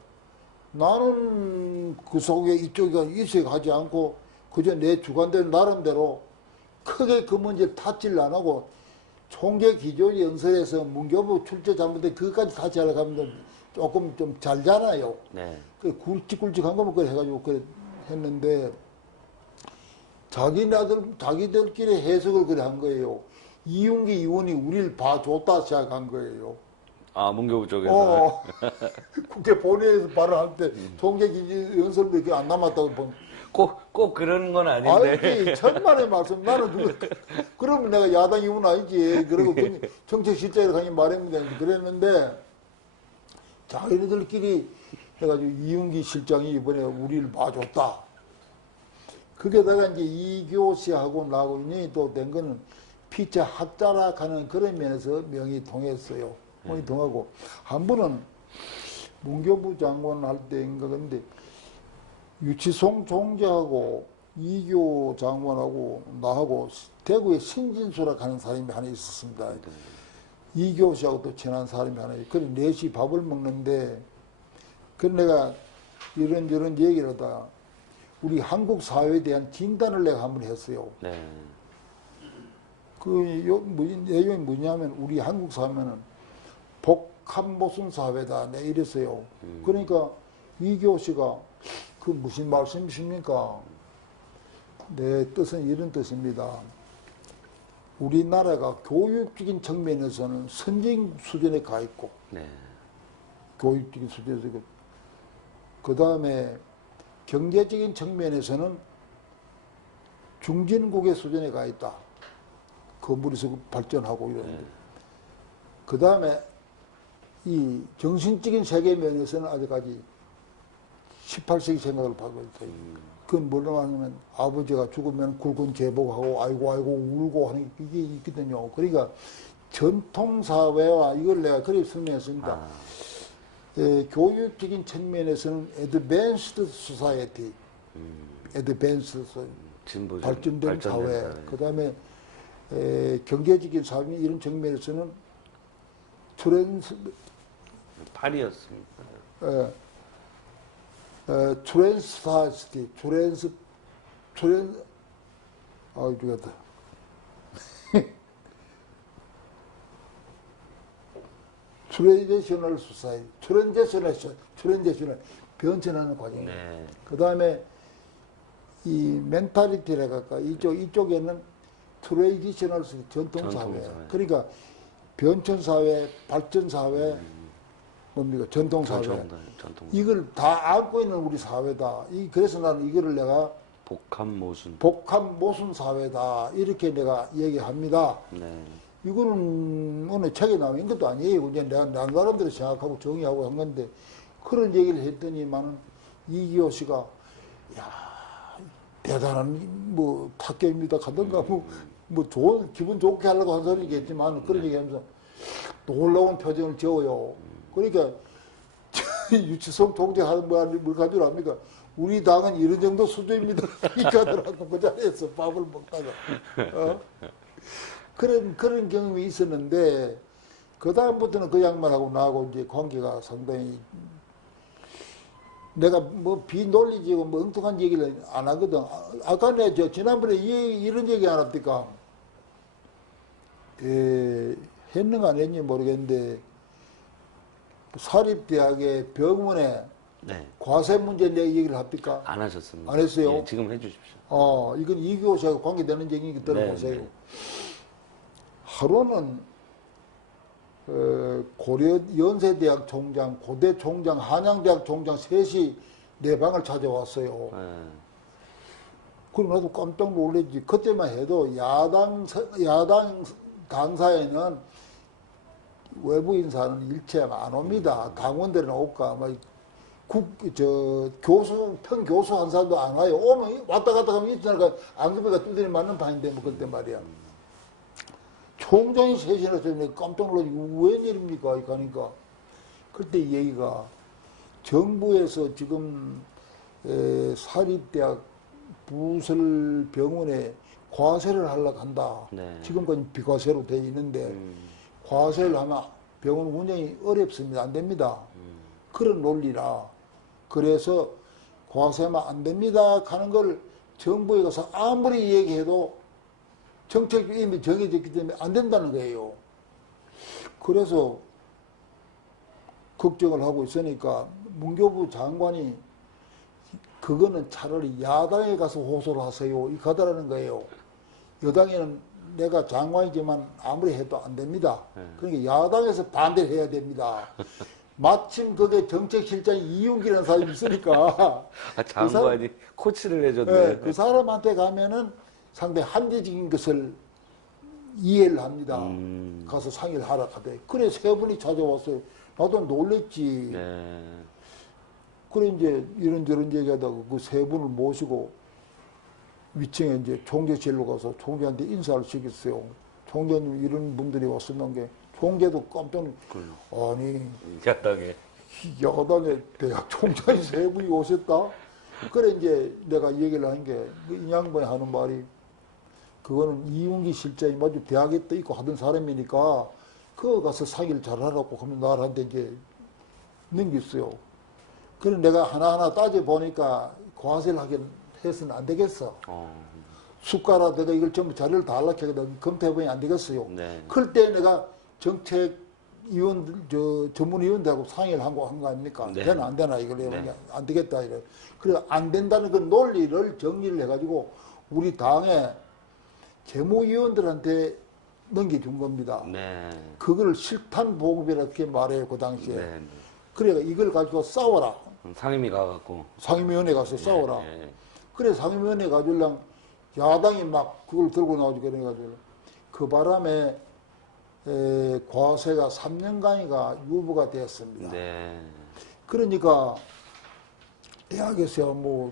나는 그 속에 이쪽이 있어야 하지 않고 그저 내 주관대로 나름대로 크게 그 문제를 탓질 안 하고 총재 기조 연설에서 문교부 출제 잘못돼 그것까지 탓하려고 하면 조금 좀 잘잖아요. 네. 그 굵직굵직한 거면 그래 해가지고 그래 했는데 자기들끼리 해석을 그래 한 거예요. 이윤기 의원이 우리를 봐줬다 시작한 거예요. 아, 문교부 쪽에서. 국회 본회의에서 발언할 때 총재 기조 연설도 이렇게 안 남았다고 본. 꼭 그런 건 아닌데. 아니지, 천만의 말씀. 나는 그러면 내가 야당 의원 아니지. 그러고 정책실장이라고 하니 말했는데, 그랬는데, 자기네들끼리 해가지고 이윤기 실장이 이번에 우리를 봐줬다. 그게다가 이제 이교 씨하고 나하고 인연이 또 된 거는 피차 학자라 하는 그런 면에서 명이 통했어요. 명이 통하고, 한 번은 문교부 장관 할 때인가 근데, 유치송 총재하고 이교 장관하고 나하고 대구에 신진수라 하는 사람이 하나 있었습니다. 이교 씨하고 또 친한 사람이 하나 있고, 그래 넷이 밥을 먹는데, 그래 내가 이런 얘기를 하다가 우리 한국 사회에 대한 진단을 내가 한번 했어요. 네. 내용이 뭐냐면 우리 한국 사회는 복합모순 사회다. 내 이랬어요. 그러니까 이교 씨가 그 무슨 말씀이십니까? 내 뜻은 이런 뜻입니다. 우리나라가 교육적인 측면에서는 선진 수준에 가 있고, 네. 교육적인 수준에서 그 다음에 경제적인 측면에서는 중진국의 수준에 가 있다. 건물에서 발전하고 이러는데. 그 다음에 이 정신적인 세계 면에서는 아직까지 18세기 생각을 하고 있어요. 그건 뭐라고 하냐면 아버지가 죽으면 굵은 제복하고 아이고 울고 하는 게 있거든요. 그러니까 전통사회와 이걸 내가 그렇게 설명했습니다. 교육적인 측면에서는 advanced society, advanced 발전된 사회, 그 다음에 경제적인 사회 이런 측면에서는 팔이었습니다. 트랜스파시티, 이거다. 트랜지셔널 소사이티, 트랜지셔널, 변천하는 과정. 네. 그 다음에 이 멘탈리티라고 할까, 이쪽에는 트레디셔널 전통사회. 그러니까 변천사회, 발전사회, 뭡니까? 전통사회. 전통. 이걸 다 안고 있는 우리 사회다. 그래서 나는 이거를 내가 복합 모순 사회다. 이렇게 내가 얘기합니다. 네. 이거는 어느 책에 나온 것도 아니에요. 그냥 내가 나름대로 생각하고 정의하고 한 건데, 그런 얘기를 했더니만은 이기호 씨가, 야, 대단한, 탁계입니다. 가든가, 기분 좋게 하려고 한 소리겠지만, 그런 얘기 하면서 놀라운 표정을 지어요. 그러니까, 유치성 통제하는 뭘 가지고 합니까? 우리 당은 이런 정도 수준입니다. 이가더라고 그 자리에서 밥을 먹다가. 그런 경험이 있었는데, 그다음부터는 그 양반하고 나하고 이제 관계가 상당히, 내가 비논리지고 엉뚱한 얘기를 안 하거든. 아까 지난번에 이런 얘기 안 합니까? 했는가 안 했는지 모르겠는데, 사립대학의 병원에 네. 과세 문제 내 얘기를 합니까? 안 하셨습니다. 안 했어요? 예, 지금 해주십시오. 이건 이기호 씨하고 관계되는 얘기니까 들어보세요. 네. 하루는 고려 연세대학 총장, 고대 총장, 한양대학 총장 셋이 내 방을 찾아왔어요. 네. 그럼 나도 깜짝 놀랐지. 그때만 해도 야당 당사에는 외부 인사는 일체 안 옵니다. 당원들은 올까, 평교수 한 사람도 안 와요. 오면 왔다 갔다 하면 있잖아. 안급이가 두드리 맞는 판인데, 그때 말이야. 총장이 셋이나 때문에 깜짝 놀라지. 웬일입니까? 이거 하니까. 그때 이 얘기가 정부에서 지금 사립대학 부설병원에 과세를 하려고 한다. 네. 지금까지 비과세로 돼 있는데 과세를 하면 병원 운영이 어렵습니다. 안 됩니다. 그런 논리라. 그래서 과세하면 안 됩니다 하는 걸 정부에 가서 아무리 얘기해도 정책이 이미 정해졌기 때문에 안 된다는 거예요. 그래서 걱정을 하고 있으니까 문교부 장관이 그거는 차라리 야당에 가서 호소를 하세요. 이렇게 하더라는 거예요. 여당에는 내가 장관이지만 아무리 해도 안 됩니다. 그러니까 야당에서 반대를 해야 됩니다. 마침 그게 정책실장이 이윤기라는 사람이 있으니까. 장관이 코치를 해줬네. 네, 그 사람한테 가면은 상당히 합리적인 것을 이해를 합니다. 가서 상의를 하라 하대. 그래 세 분이 찾아왔어요. 나도 놀랬지. 네. 그래 이제 이런저런 얘기하다가 그 세 분을 모시고 위층에 이제 총재실로 가서 총재한테 인사를 시켰어요. 총재님 이런 분들이 왔었는 게 총재도 깜짝 아니 야당에 대학 총장이 세 분이 오셨다. 그래 이제 내가 얘기를 한 게 이 양반이 하는 말이 그거는 이윤기 실장이 마주 대학에 떠 있고 하던 사람이니까 그거 가서 상의를 잘하라고 하면 나한테 이제 넘겼어요. 그래 내가 하나하나 따져보니까 과세를 하긴 해서는 안 되겠어. 숟가락 내가 이걸 전부 자료를 다 하려고 검토해보니 안 되겠어요. 네. 그럴 때 내가 전문위원들하고 상의를 한 거 아닙니까? 네. 되나 안 되나 이걸 네. 안 되겠다 이래. 그래 안 된다는 그 논리를 정리를 해가지고 우리 당의 재무위원들한테 넘겨준 겁니다. 네. 그걸 실탄 보급이라 이렇게 말해요 그 당시에. 네. 그래 이걸 가지고 싸워라. 상임위 가갖고. 상임위원회 가서 싸워라. 예. 그래 상임위원회 가지려면 야당이 막 그걸 들고 나오지 그래가지고 그 바람에 과세가 3년간이가 유보가 되었습니다. 네. 그러니까 대학에서 뭐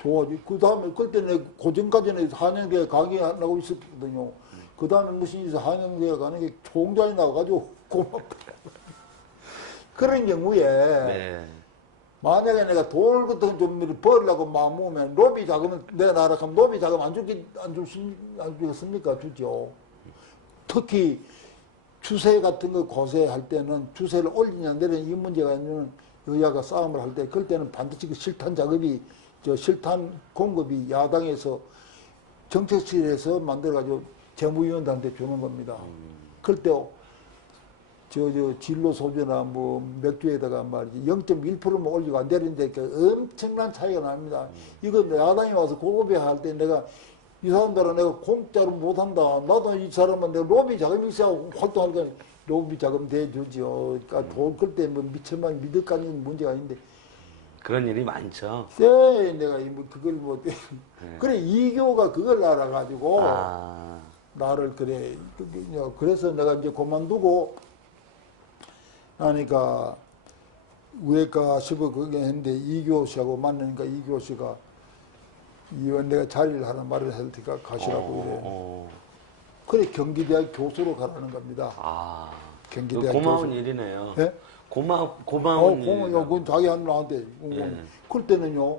좋아지. 그 다음에 그때는 고전까지는 한양대에 강의하고 있었거든요. 그 다음에 무슨 일에서 한양대에 가는 게 총장이 나와가지고 고맙다. 그런 경우에 네. 만약에 내가 돌 같은 좀 벌려고 마음 먹으면 로비 자금을 내놔라 하면 로비 자금 안 주겠습니까? 주죠. 특히 주세 같은 거 과세할 때는 주세를 올리냐 내리냐 이 문제가 있는 여야가 싸움을 할 때 그럴 때는 반드시 그 실탄 작업이 실탄 공급이 야당에서 정책실에서 만들어가지고 재무위원들한테 주는 겁니다. 그럴 때 진로 소주나 뭐 맥주에다가 말이지 0.1%만 올리고 안 되는데 엄청난 차이가 납니다. 이거 야당이 와서 고급해할 때 내가 이 사람들은 내가 공짜로 못한다. 나도 이 사람은 내가 로비 자금이 있어야 활동하니까 로비 자금 대주죠. 그러니까 돈 끌 때 뭐 미천만 미덕까지는 문제가 아닌데. 그런 일이 많죠. 쎄 내가 그걸 뭐 그래 이교가 그걸 알아가지고 나를 그래 그래서 내가 이제 그만두고 하니까 왜까 싶어 그게 했는데 이교 씨하고 만나니까 이교 씨가 이원 내가 자리를 하나 말을 할 테니까 가시라고 그래. 그래 경기대학 교수로 가라는 겁니다. 경기대학 고마운 교수. 일이네요. 예? 고마운 일이네요. 그건 자기 하는 나한테. 그럴 때는요,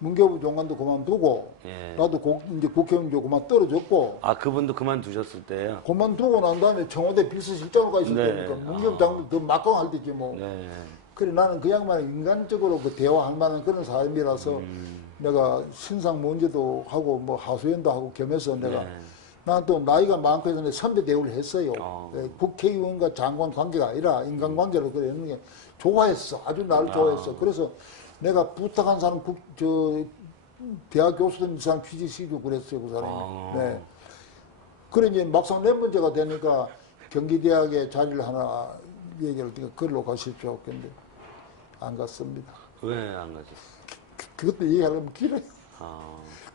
문교부 장관도 그만두고, 예. 나도 이제 국회의원도 그만 떨어졌고, 그분도 그만두셨을 때요? 그만두고 난 다음에 청와대 비서실장으로 가 있었다니까. 네. 문교부 장관도 더 막강할 때지 뭐. 네. 그래 나는 그 양반은 인간적으로 그 대화할 만한 그런 사람이라서 내가 신상 문제도 하고 뭐 하소연도 하고 겸해서 내가 네. 난 또 나이가 많고 해서 선배 대우를 했어요. 국회의원과 장관 관계가 아니라 인간관계로 그래 했는 게 좋아했어. 아주 나를 좋아했어. 그래서 내가 부탁한 사람 대학 교수든 이 사람 취직시키고 그랬어요. 그 사람이. 네. 그래 이제 막상 내 문제가 되니까 경기대학에 자리를 하나 얘기를 하니까 그걸로 가십시오. 근데 안 갔습니다. 왜 안 가셨어요? 그것도 얘기하려면 길어요.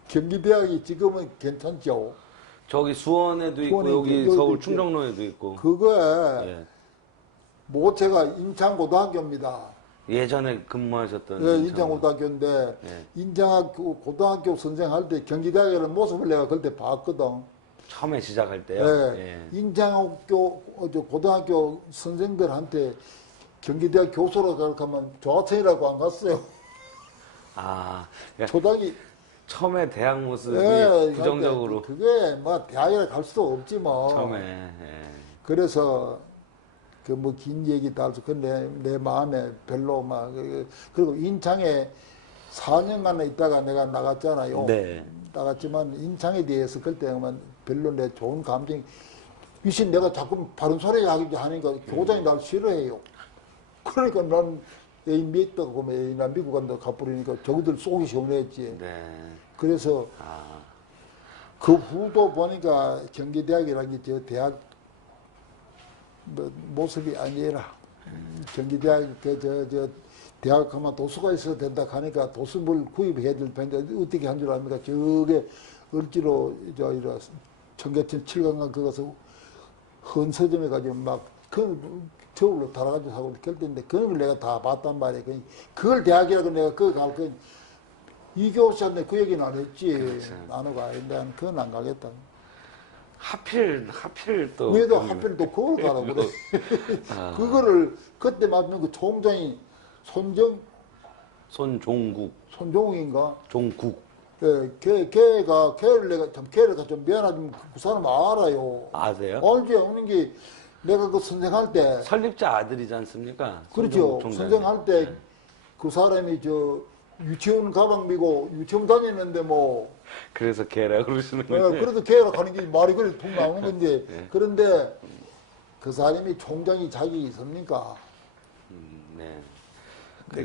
경기대학이 지금은 괜찮죠. 저기 수원에도 있고 여기 서울 충정로에도 있고. 그거에 예. 모체가 인창고등학교입니다. 예전에 근무하셨던. 네, 인창고등학교인데 예. 인창학교 고등학교 선생할 때 경기대학에는 모습을 내가 그때 봤거든. 처음에 시작할 때요. 네. 인창학교 고등학교 선생들한테 경기대학 교수로 가면 조하천이라고 안 갔어요. 그러니까 초등이 처음에 대학 모습이 네, 부정적으로. 그게 뭐 대학에 갈 수도 없지 뭐. 처음에. 그래서 그 뭐 긴 얘기 다 해서 내 마음에 별로 막 그리고 인창에 4년간 있다가 내가 나갔잖아요. 네. 나갔지만 인창에 대해서 그때만 별로 내 좋은 감정이 위신 내가 자꾸 바른 소리 하니까 교장이 날 싫어해요. 그러니까 난 애인 믿다가 보면 애인 난 미국 간다 가버리니까 저기들 속이 시원했지. 네. 그래서 그 후도 보니까 경기대학이라는 게 저 대학 뭐 모습이 아니라 경기대학 저 대학 가면 도서가 있어야 된다 하니까 도서물 구입해야 될 텐데 어떻게 한 줄 압니까? 저게 억지로 이런 청계천 7강강 그것서 헌서점에 가지고 막그 저울로 달아가지고 하고 그럴 때인데 그런 걸 내가 다 봤단 말이에요. 그걸 대학이라고 내가 그거 갈 거 이교수한테 그 얘기는 안 했지. 그렇죠. 나는 가는데 그건 안 가겠다. 하필 또. 왜도 하필 또 그걸 가라고 그래. 그거를 그때 맞는 그 총장이 손종욱인가? 종국. 예, 걔를 내가 참 걔를 좀 미안하지만 그 사람 알아요. 아세요? 알지. 없는 게 내가 그 선생할 때 설립자 아들이지 않습니까? 그렇죠. 총장이. 선생할 때 그 사람이 유치원 가방 미고 유치원 다니는데 뭐 그래서 걔라 그러시는군요. 그래도 걔라 가는 게 말이 그래 툭 나오는 건데 그런데 그 사람이 총장이 자격이 있습니까? 네.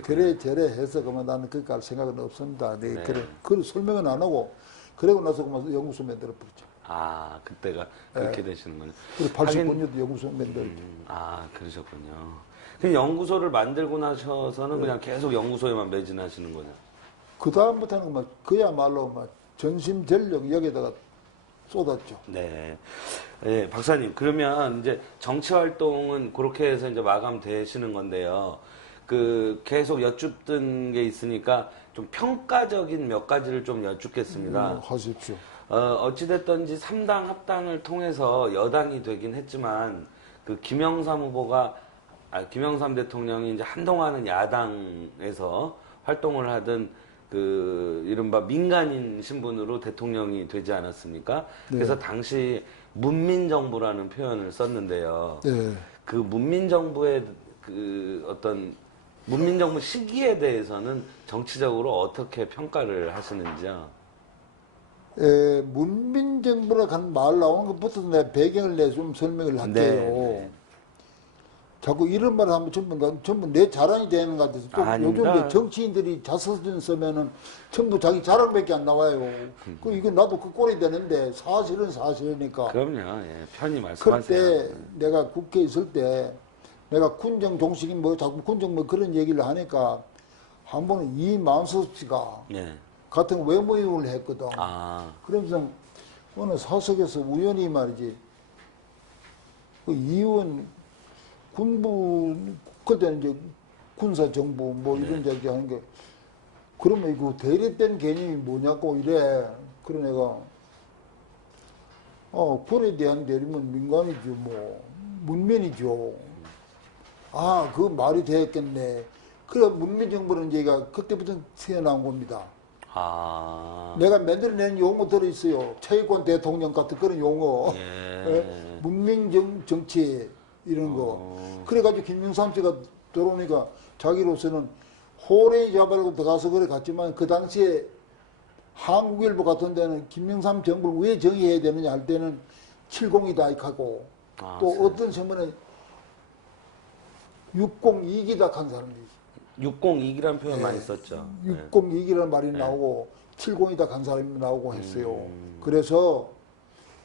그래 저래 해서 그만 나는 그갈 생각은 없습니다. 그래 설명은 안 하고 그러고 나서 그만 연구소 만들어 버렸죠. 아, 그때가 그렇게 되시는군요. 그리고 89년도 연구소 만들 때. 아, 그러셨군요. 그 연구소를 만들고 나셔서는 그냥 계속 연구소에만 매진하시는 거죠? 그 다음부터는 막 그야말로 막 전심전력 여기다가 쏟았죠. 네. 네, 박사님, 그러면 이제 정치 활동은 그렇게 해서 이제 마감되시는 건데요. 그 계속 여쭙던 게 있으니까 좀 평가적인 몇 가지를 좀 여쭙겠습니다. 하십시오. 어찌됐든지 3당 합당을 통해서 여당이 되긴 했지만 그 김영삼 후보가 김영삼 대통령이 이제 한동안은 야당에서 활동을 하던 그 이른바 민간인 신분으로 대통령이 되지 않았습니까? 그래서 당시 문민정부라는 표현을 썼는데요. 네. 그 문민정부의 그 어떤 문민정부 시기에 대해서는 정치적으로 어떻게 평가를 하시는지요? 문민정부라 한 말 나오는 것부터 내 배경을 내 좀 설명을 할게요. 네. 자꾸 이런 말을 하면 전부 내 자랑이 되는 것 같아서 또 아닙니다. 요즘 이제 정치인들이 자서전 쓰면은 전부 자기 자랑밖에 안 나와요. 그 이거 나도 그 꼴이 되는데 사실은 사실이니까. 그럼요. 예, 편히 말씀하세요. 그때 내가 국회에 있을 때 내가 군정 종식이 뭐 자꾸 군정 뭐 그런 얘기를 하니까 한 번은 이만섭 씨가 예. 같은 외무위원을 했거든. 아, 그러면서 어느 사석에서 우연히 말이지 그 이원 군부 그때는 이제 군사정부 뭐 이런 얘기 하는 게 그러면 이거 대립된 개념이 뭐냐고 이래. 그래 내가 군에 대한 대립은 민간이죠 뭐 문민이죠. 아 그 말이 되었겠네. 그래 문민정부는 얘기가 그때부터 튀어나온 겁니다. 아, 내가 만들어낸 용어 들어있어요. 최고권 대통령 같은 그런 용어. 예. 문민정치 이런 거. 그래가지고 김영삼 씨가 들어오니까 자기로서는 호랭이 잡으려고 들어가서 그래 갔지만 그 당시에 한국일보 같은 데는 김영삼 정부를 왜 정의해야 되느냐 할 때는 70이다 하고 또 어떤 신문은 602기다 한 사람이 602기라는 표현 많이 썼죠. 602기라는 말이 나오고 70이다 한 사람이 나오고 했어요. 그래서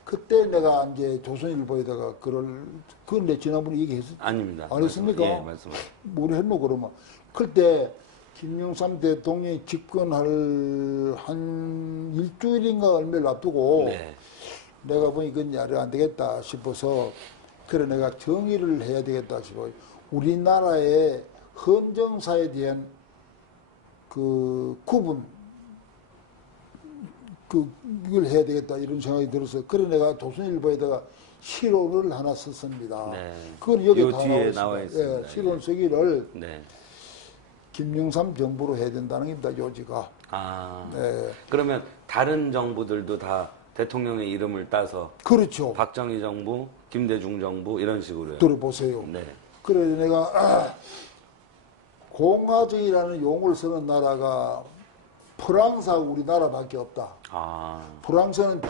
그때 내가 이제 조선일보에다가 그건 내 지난번에 얘기했었. 아닙니다. 안 했습니까? 예, 말씀하세요. 뭘 했노 그러면. 그때 김영삼 대통령이 집권할 한 일주일인가 얼마를 앞두고 네. 내가 보니 그건 야를 안 되겠다 싶어서 그래 내가 정의를 해야 되겠다 싶어. 우리나라의 헌정사에 대한 그 구분 이걸 해야 되겠다 이런 생각이 들어서 그래 내가 조선일보에다가 실론을 하나 썼습니다. 네. 그건 여기 요 다 뒤에 나와 나와 있습니다. 있습니다. 예, 실론 쓰기를 네. 김영삼 정부로 해야 된다는 겁니다. 요지가. 아, 예. 그러면 다른 정부들도 다 대통령의 이름을 따서 그렇죠. 박정희 정부, 김대중 정부 이런 식으로요. 들어보세요. 네. 그래 내가 공화정이라는 용어를 쓰는 나라가 프랑스하고 우리나라밖에 없다. 아, 프랑스는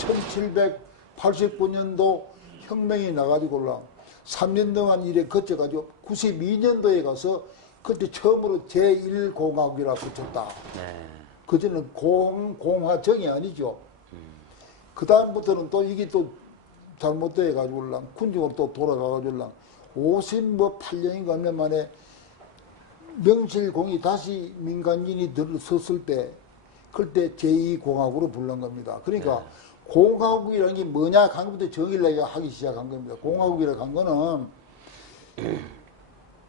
1789년도 혁명이 나가지고 3년 동안 일에 거쳐가지고 92년도에 가서 그때 처음으로 제1공화국이라 붙였다. 네. 그전에는 공화정이 아니죠. 그 다음부터는 또 이게 또 잘못돼가지고 군중으로 또 돌아가가지고 58년인가 얼마 만에 명실공히 다시 민간인이 들어섰을 때 그때 제2공화국으로 부른 겁니다. 그러니까 공화국이라는 게 뭐냐 한 것부터 정의를 하기 시작한 겁니다. 공화국이라고 한 거는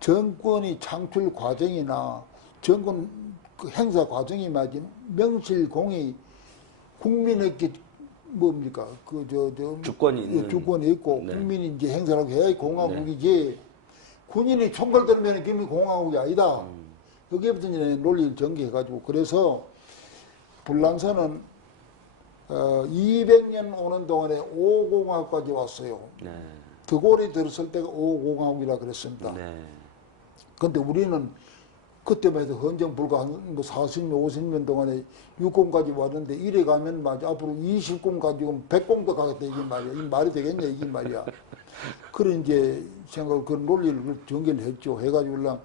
정권이 창출 과정이나 정권 그 행사 과정이 맞은 명실공히 국민에게 뭡니까 주권이 있는 주권이 있고 네. 국민이 이제 행사라고 해야 공화국이지 군인이 총걸 들면 김이 공화국이 아니다. 여기부터 이제 논리를 전개해가지고 그래서 불란서는 200년 오는 동안에 5공화국까지 왔어요. 네. 드골이 들었을 때가 5공화국이라 그랬습니다. 네. 근데 우리는 그때만 해도 헌정 불과 한 40년, 50년 동안에 6공까지 왔는데 이래 가면 맞아 앞으로 20공 가지고 100공도 가겠다 이게 말이야. 이 말이 되겠냐 이게 말이야. 그런 이제 생각을 그런 논리를 전개를 했죠. 해가지고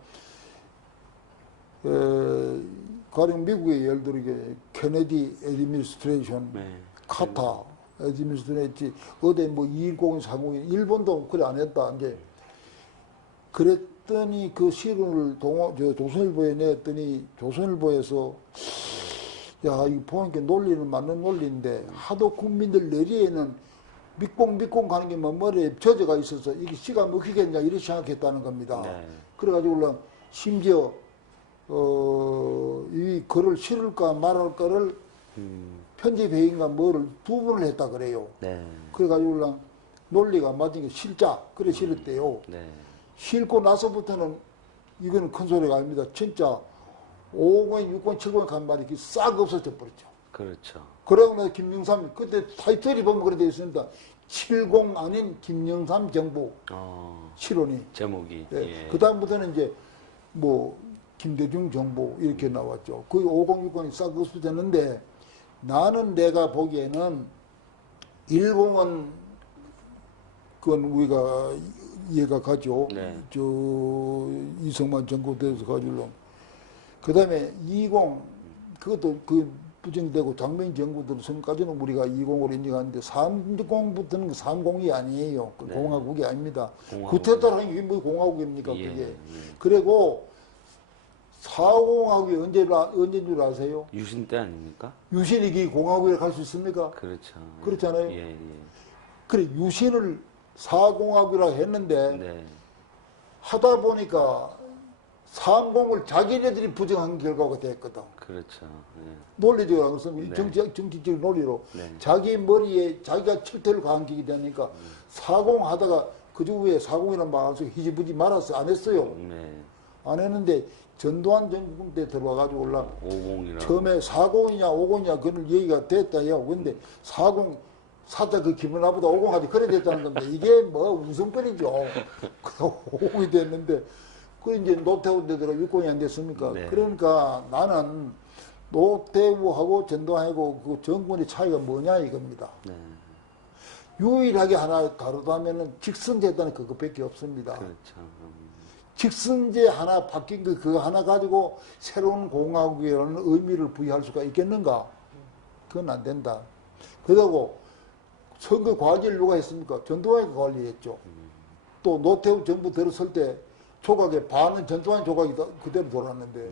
가령 미국의 예를 들어 이게 케네디 애드미니스트레이션 네. 카타 지민수도 했지. 어디 뭐 210, 302, 일본도 그래 안 했다. 이제 그랬더니 그 실론을 조선일보에 냈더니 조선일보에서 야, 이거 보니까 논리는 맞는 논리인데 하도 국민들 내리에는 밑공 가는 게 뭐 머리에 젖어가 있어서 이게 시간 먹히겠냐 이렇게 생각했다는 겁니다. 네. 그래가지고 심지어 이 글을 실을까 말할까를 편집회의인가 뭐를 2번을 했다 그래요. 네. 그래가지고 논리가 맞은 게 실자 그래 실었대요. 네. 실고 나서부터는 이거는 큰 소리가 아닙니다. 진짜 5권, 6권, 7권 간 말이 싹 없어져 버렸죠. 그렇죠. 그러고 나서 김영삼이 그때 타이틀이 보면 그렇게 되어 있습니다. 70 아닌 김영삼 정부 실론이. 제목이. 예. 예. 그 다음부터는 이제 뭐 김대중 정부 이렇게 나왔죠. 거의 50, 6권이 싹 없어졌는데 나는 내가 보기에는 10은 그건 우리가 이해가 가죠. 네. 저 이승만 정부 때에서 가지고 그 다음에 20 그것도 그 부정되고 장명 정부들 선까지는 우리가 20으로 인정하는데 30부터는 30이 아니에요. 그 네. 공화국이 아닙니다. 공화국. 구태타라는 게 뭐 공화국입니까 예, 그게. 예. 그리고 4공화국이 언제인 줄 아세요? 유신 때 아닙니까? 유신이 공화국에 갈 수 있습니까? 그렇죠. 그렇잖아요. 예, 예. 그래 유신을 4공화국이라고 했는데 네. 하다 보니까 30을 자기네들이 부정한 결과가 됐거든. 그렇죠. 예. 논리적으로 그래서 네. 정치적 논리로 네. 자기 머리에 자기가 칠태를 강기게 되니까 40 하다가 그저 위에 40이라는 말에서 희지부지 말았어 안 했어요. 네. 안 했는데 전두환 정부 때 들어와가지고 50이라고. 처음에 40이냐 50이냐 그런 얘기가 됐다요. 근데 40 사자 그 기분 나보다 50 하지 그래 됐다는 건데 이게 뭐 웃음거리죠. 그래서 50이 됐는데 그 이제 노태우 때들어 유권이 안 됐습니까? 네. 그러니까 나는 노태우하고 전두환하고 그 정권의 차이가 뭐냐 이겁니다. 네. 유일하게 하나 다르다면은 직선제다는 그것밖에 없습니다. 그렇죠. 직선제 하나 바뀐 그거 하나 가지고 새로운 공화국이라는 의미를 부여할 수가 있겠는가? 그건 안 된다. 그러고 선거 관리를 누가 했습니까? 전두환이 관리했죠. 또 노태우 정부 들어설 때 조각의 반은 전두환 조각이 그대로 돌았는데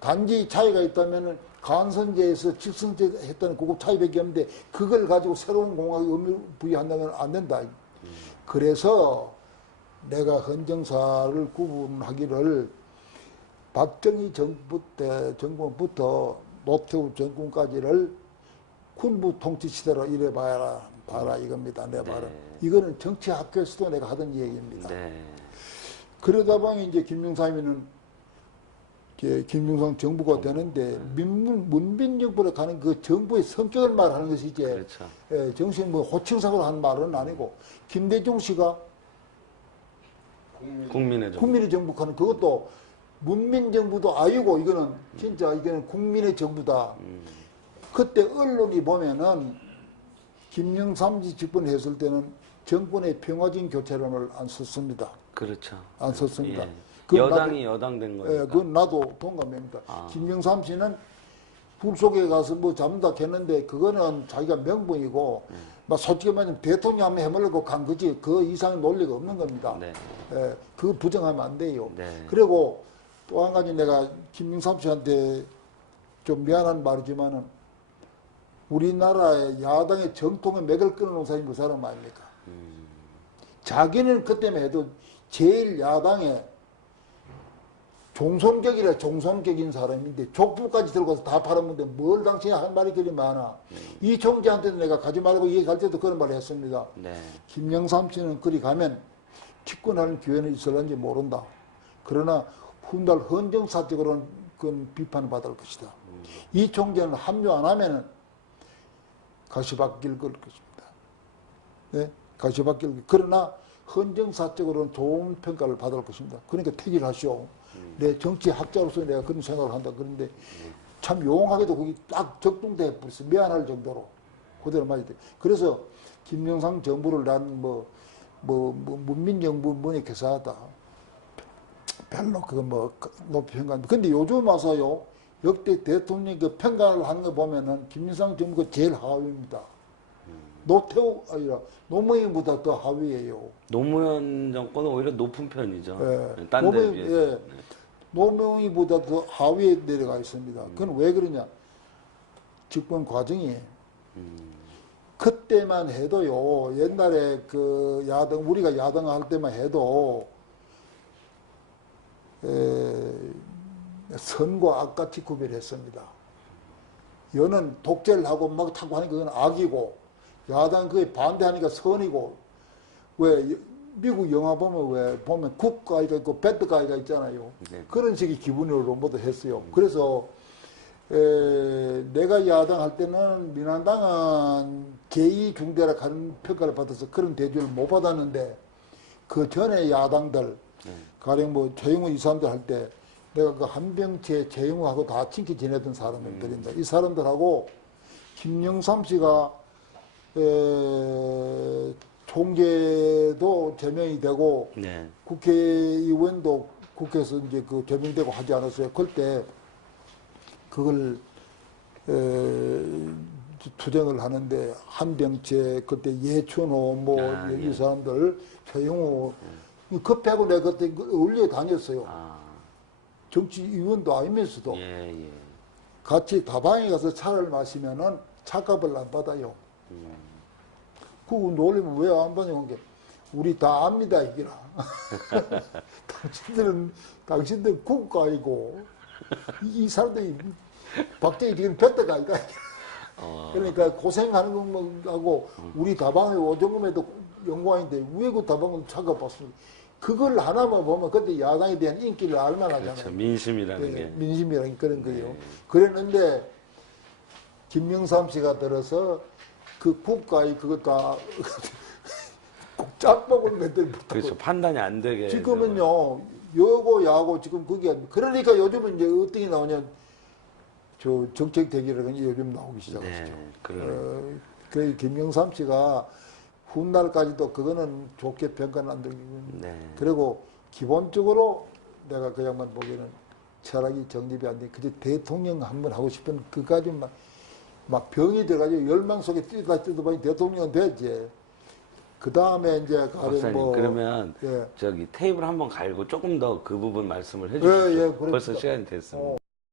단지 차이가 있다면은 간선제에서 직선제 했다는 그거 차이밖에 없는데 그걸 가지고 새로운 공화국 의미 부여한다면 안 된다. 그래서 내가 헌정사를 구분하기를 박정희 정부 때 정권부터 노태우 정권까지를 군부 통치 시대로 이래 봐라 이겁니다. 내 말은. 이거는 정치 학교에서도 내가 하던 얘기입니다. 네. 그러다 보니 이제 김영삼이는 김영삼 정부가 되는데 문민 정부로 가는 그 정부의 성격을 말하는 것이 이제 그렇죠. 정신 뭐 호칭사고로 하는 말은 아니고 김대중 씨가 국민의 정부. 국민의 정부 하는 그것도 문민 정부도 아니고 이거는 진짜 이거는 국민의 정부다. 그때 언론이 보면은 김영삼 집권했을 때는 정권의 평화적인 교체론을 안 썼습니다. 그렇죠. 안 썼습니다. 예. 그건 여당이 여당된 거니까. 그건 나도 동감합니다. 김영삼 씨는 불 속에 가서 뭐 잡는다 했는데 그거는 자기가 명분이고 막 솔직히 말하면 대통령 한번 해보려고 간 거지 그 이상의 논리가 없는 겁니다. 네. 그거 부정하면 안 돼요. 네. 그리고 또 한 가지 내가 김영삼 씨한테 좀 미안한 말이지만은 우리나라의 야당의 정통의 맥을 끊어놓은 사람이 그 사람 아닙니까? 자기는 그때만 해도 제일 야당의 종손격인 사람인데 족부까지 들고서 다 팔았는데 뭘 당신이 할 말이 그리 많아. 이 총재한테도 내가 가지 말고 얘기할 때도 그런 말을 했습니다. 네. 김영삼 씨는 그리 가면 집권하는 기회는 있을런지 모른다. 그러나 훗날 헌정사적으로는 그건 비판을 받을 것이다. 이 총재는 합류 안 하면은 가시밭길 걸 것입니다. 네? 가시밭길. 그러나 헌정사적으로는 좋은 평가를 받을 것입니다. 그러니까 퇴진하시오. 내 정치학자로서 내가 그런 생각을 한다. 그런데 참 용하게도 거기 딱 적동돼 버렸어. 미안할 정도로. 그대로 맞이 돼. 그래서 김영삼 정부를 난 문민정부 뭐니 개사하다. 별로 그거 뭐 높이 평가합니다. 근데 요즘 와서요. 역대 대통령 그 평가를 하는 거 보면은 김영삼 정부가 제일 하위입니다. 노태우 아니라 노무현보다 더 하위예요. 노무현 정권은 오히려 높은 편이죠. 예. 딴 데에 비해서. 예. 노무현보다 더 하위에 내려가 있습니다. 그건 왜 그러냐? 집권 과정이 그때만 해도요. 옛날에 그 야당 우리가 야당할 때만 해도 선과 악같이 구별했습니다. 여는 독재를 하고 막 타고 하니까 그건 악이고 야당 그에 반대하니까 선이고 왜 미국 영화 보면 왜 보면 굿가이가 있고 배드가이가 있잖아요. 네. 그런 식의 기분으로 모두 했어요. 그래서 내가 야당할 때는 민한당은 제2 중대라 하는 평가를 받아서 그런 대접을 못 받았는데 그 전에 야당들 가령 뭐 최영우 이 사람들 할 때 내가 그 한병채 최영우하고 다 친히 지내던 사람들인데 이 사람들하고 김영삼 씨가 총재도 제명이 되고 네. 국회의원도 국회에서 이제 그 제명되고 하지 않았어요. 그때 그걸 투쟁을 하는데 한병채 그때 예춘호 뭐 이 예. 사람들 최영호 급하고 내가 그때 의원에 다녔어요. 정치위원도 아니면서도 예, 예. 같이 다방에 가서 차를 마시면은 차값을 안 받아요. 그거 놀리면 왜 안 받냐고 게 우리 다 압니다 이기라. 당신들은 국가이고 이 사람들이 박정희 지금 뱉다가 아니다. 그러니까 고생하는 거하고 우리 다방에 오정금에도 영광인데 왜 그 다방은 차가 받습니까? 그걸 하나만 보면 그때 야당에 대한 인기를 알만하잖아요. 그렇죠. 민심이라는 게. 민심이라는 그런 거예요. 그랬는데 김영삼 씨가 들어서 그 국가의 그거 다 짬뽕을 만들 못하고 그렇죠. 판단이 안 되게. 지금은요 여고 야고 지금 그게 그러니까 요즘은 이제 어떻게 나오냐 저 정책 대결이 요즘 나오기 시작했죠. 네, 그러네. 그 김영삼 씨가 훗날까지도 그거는 좋게 평가는 안 되고 네. 그리고 기본적으로 내가 그 양반 보기에는 철학이 정립이 안 돼. 그저 대통령 한번 하고 싶은 그까지 막 병이 들어가지고 열망 속에 뛰다 보니 대통령은 됐지. 그 다음에 이제 가령 박사님 뭐 그러면 예. 저기 테이블 한번 갈고 조금 더 그 부분 말씀을 해주시죠. 예, 그렇습니다. 벌써 시간이 됐습니다.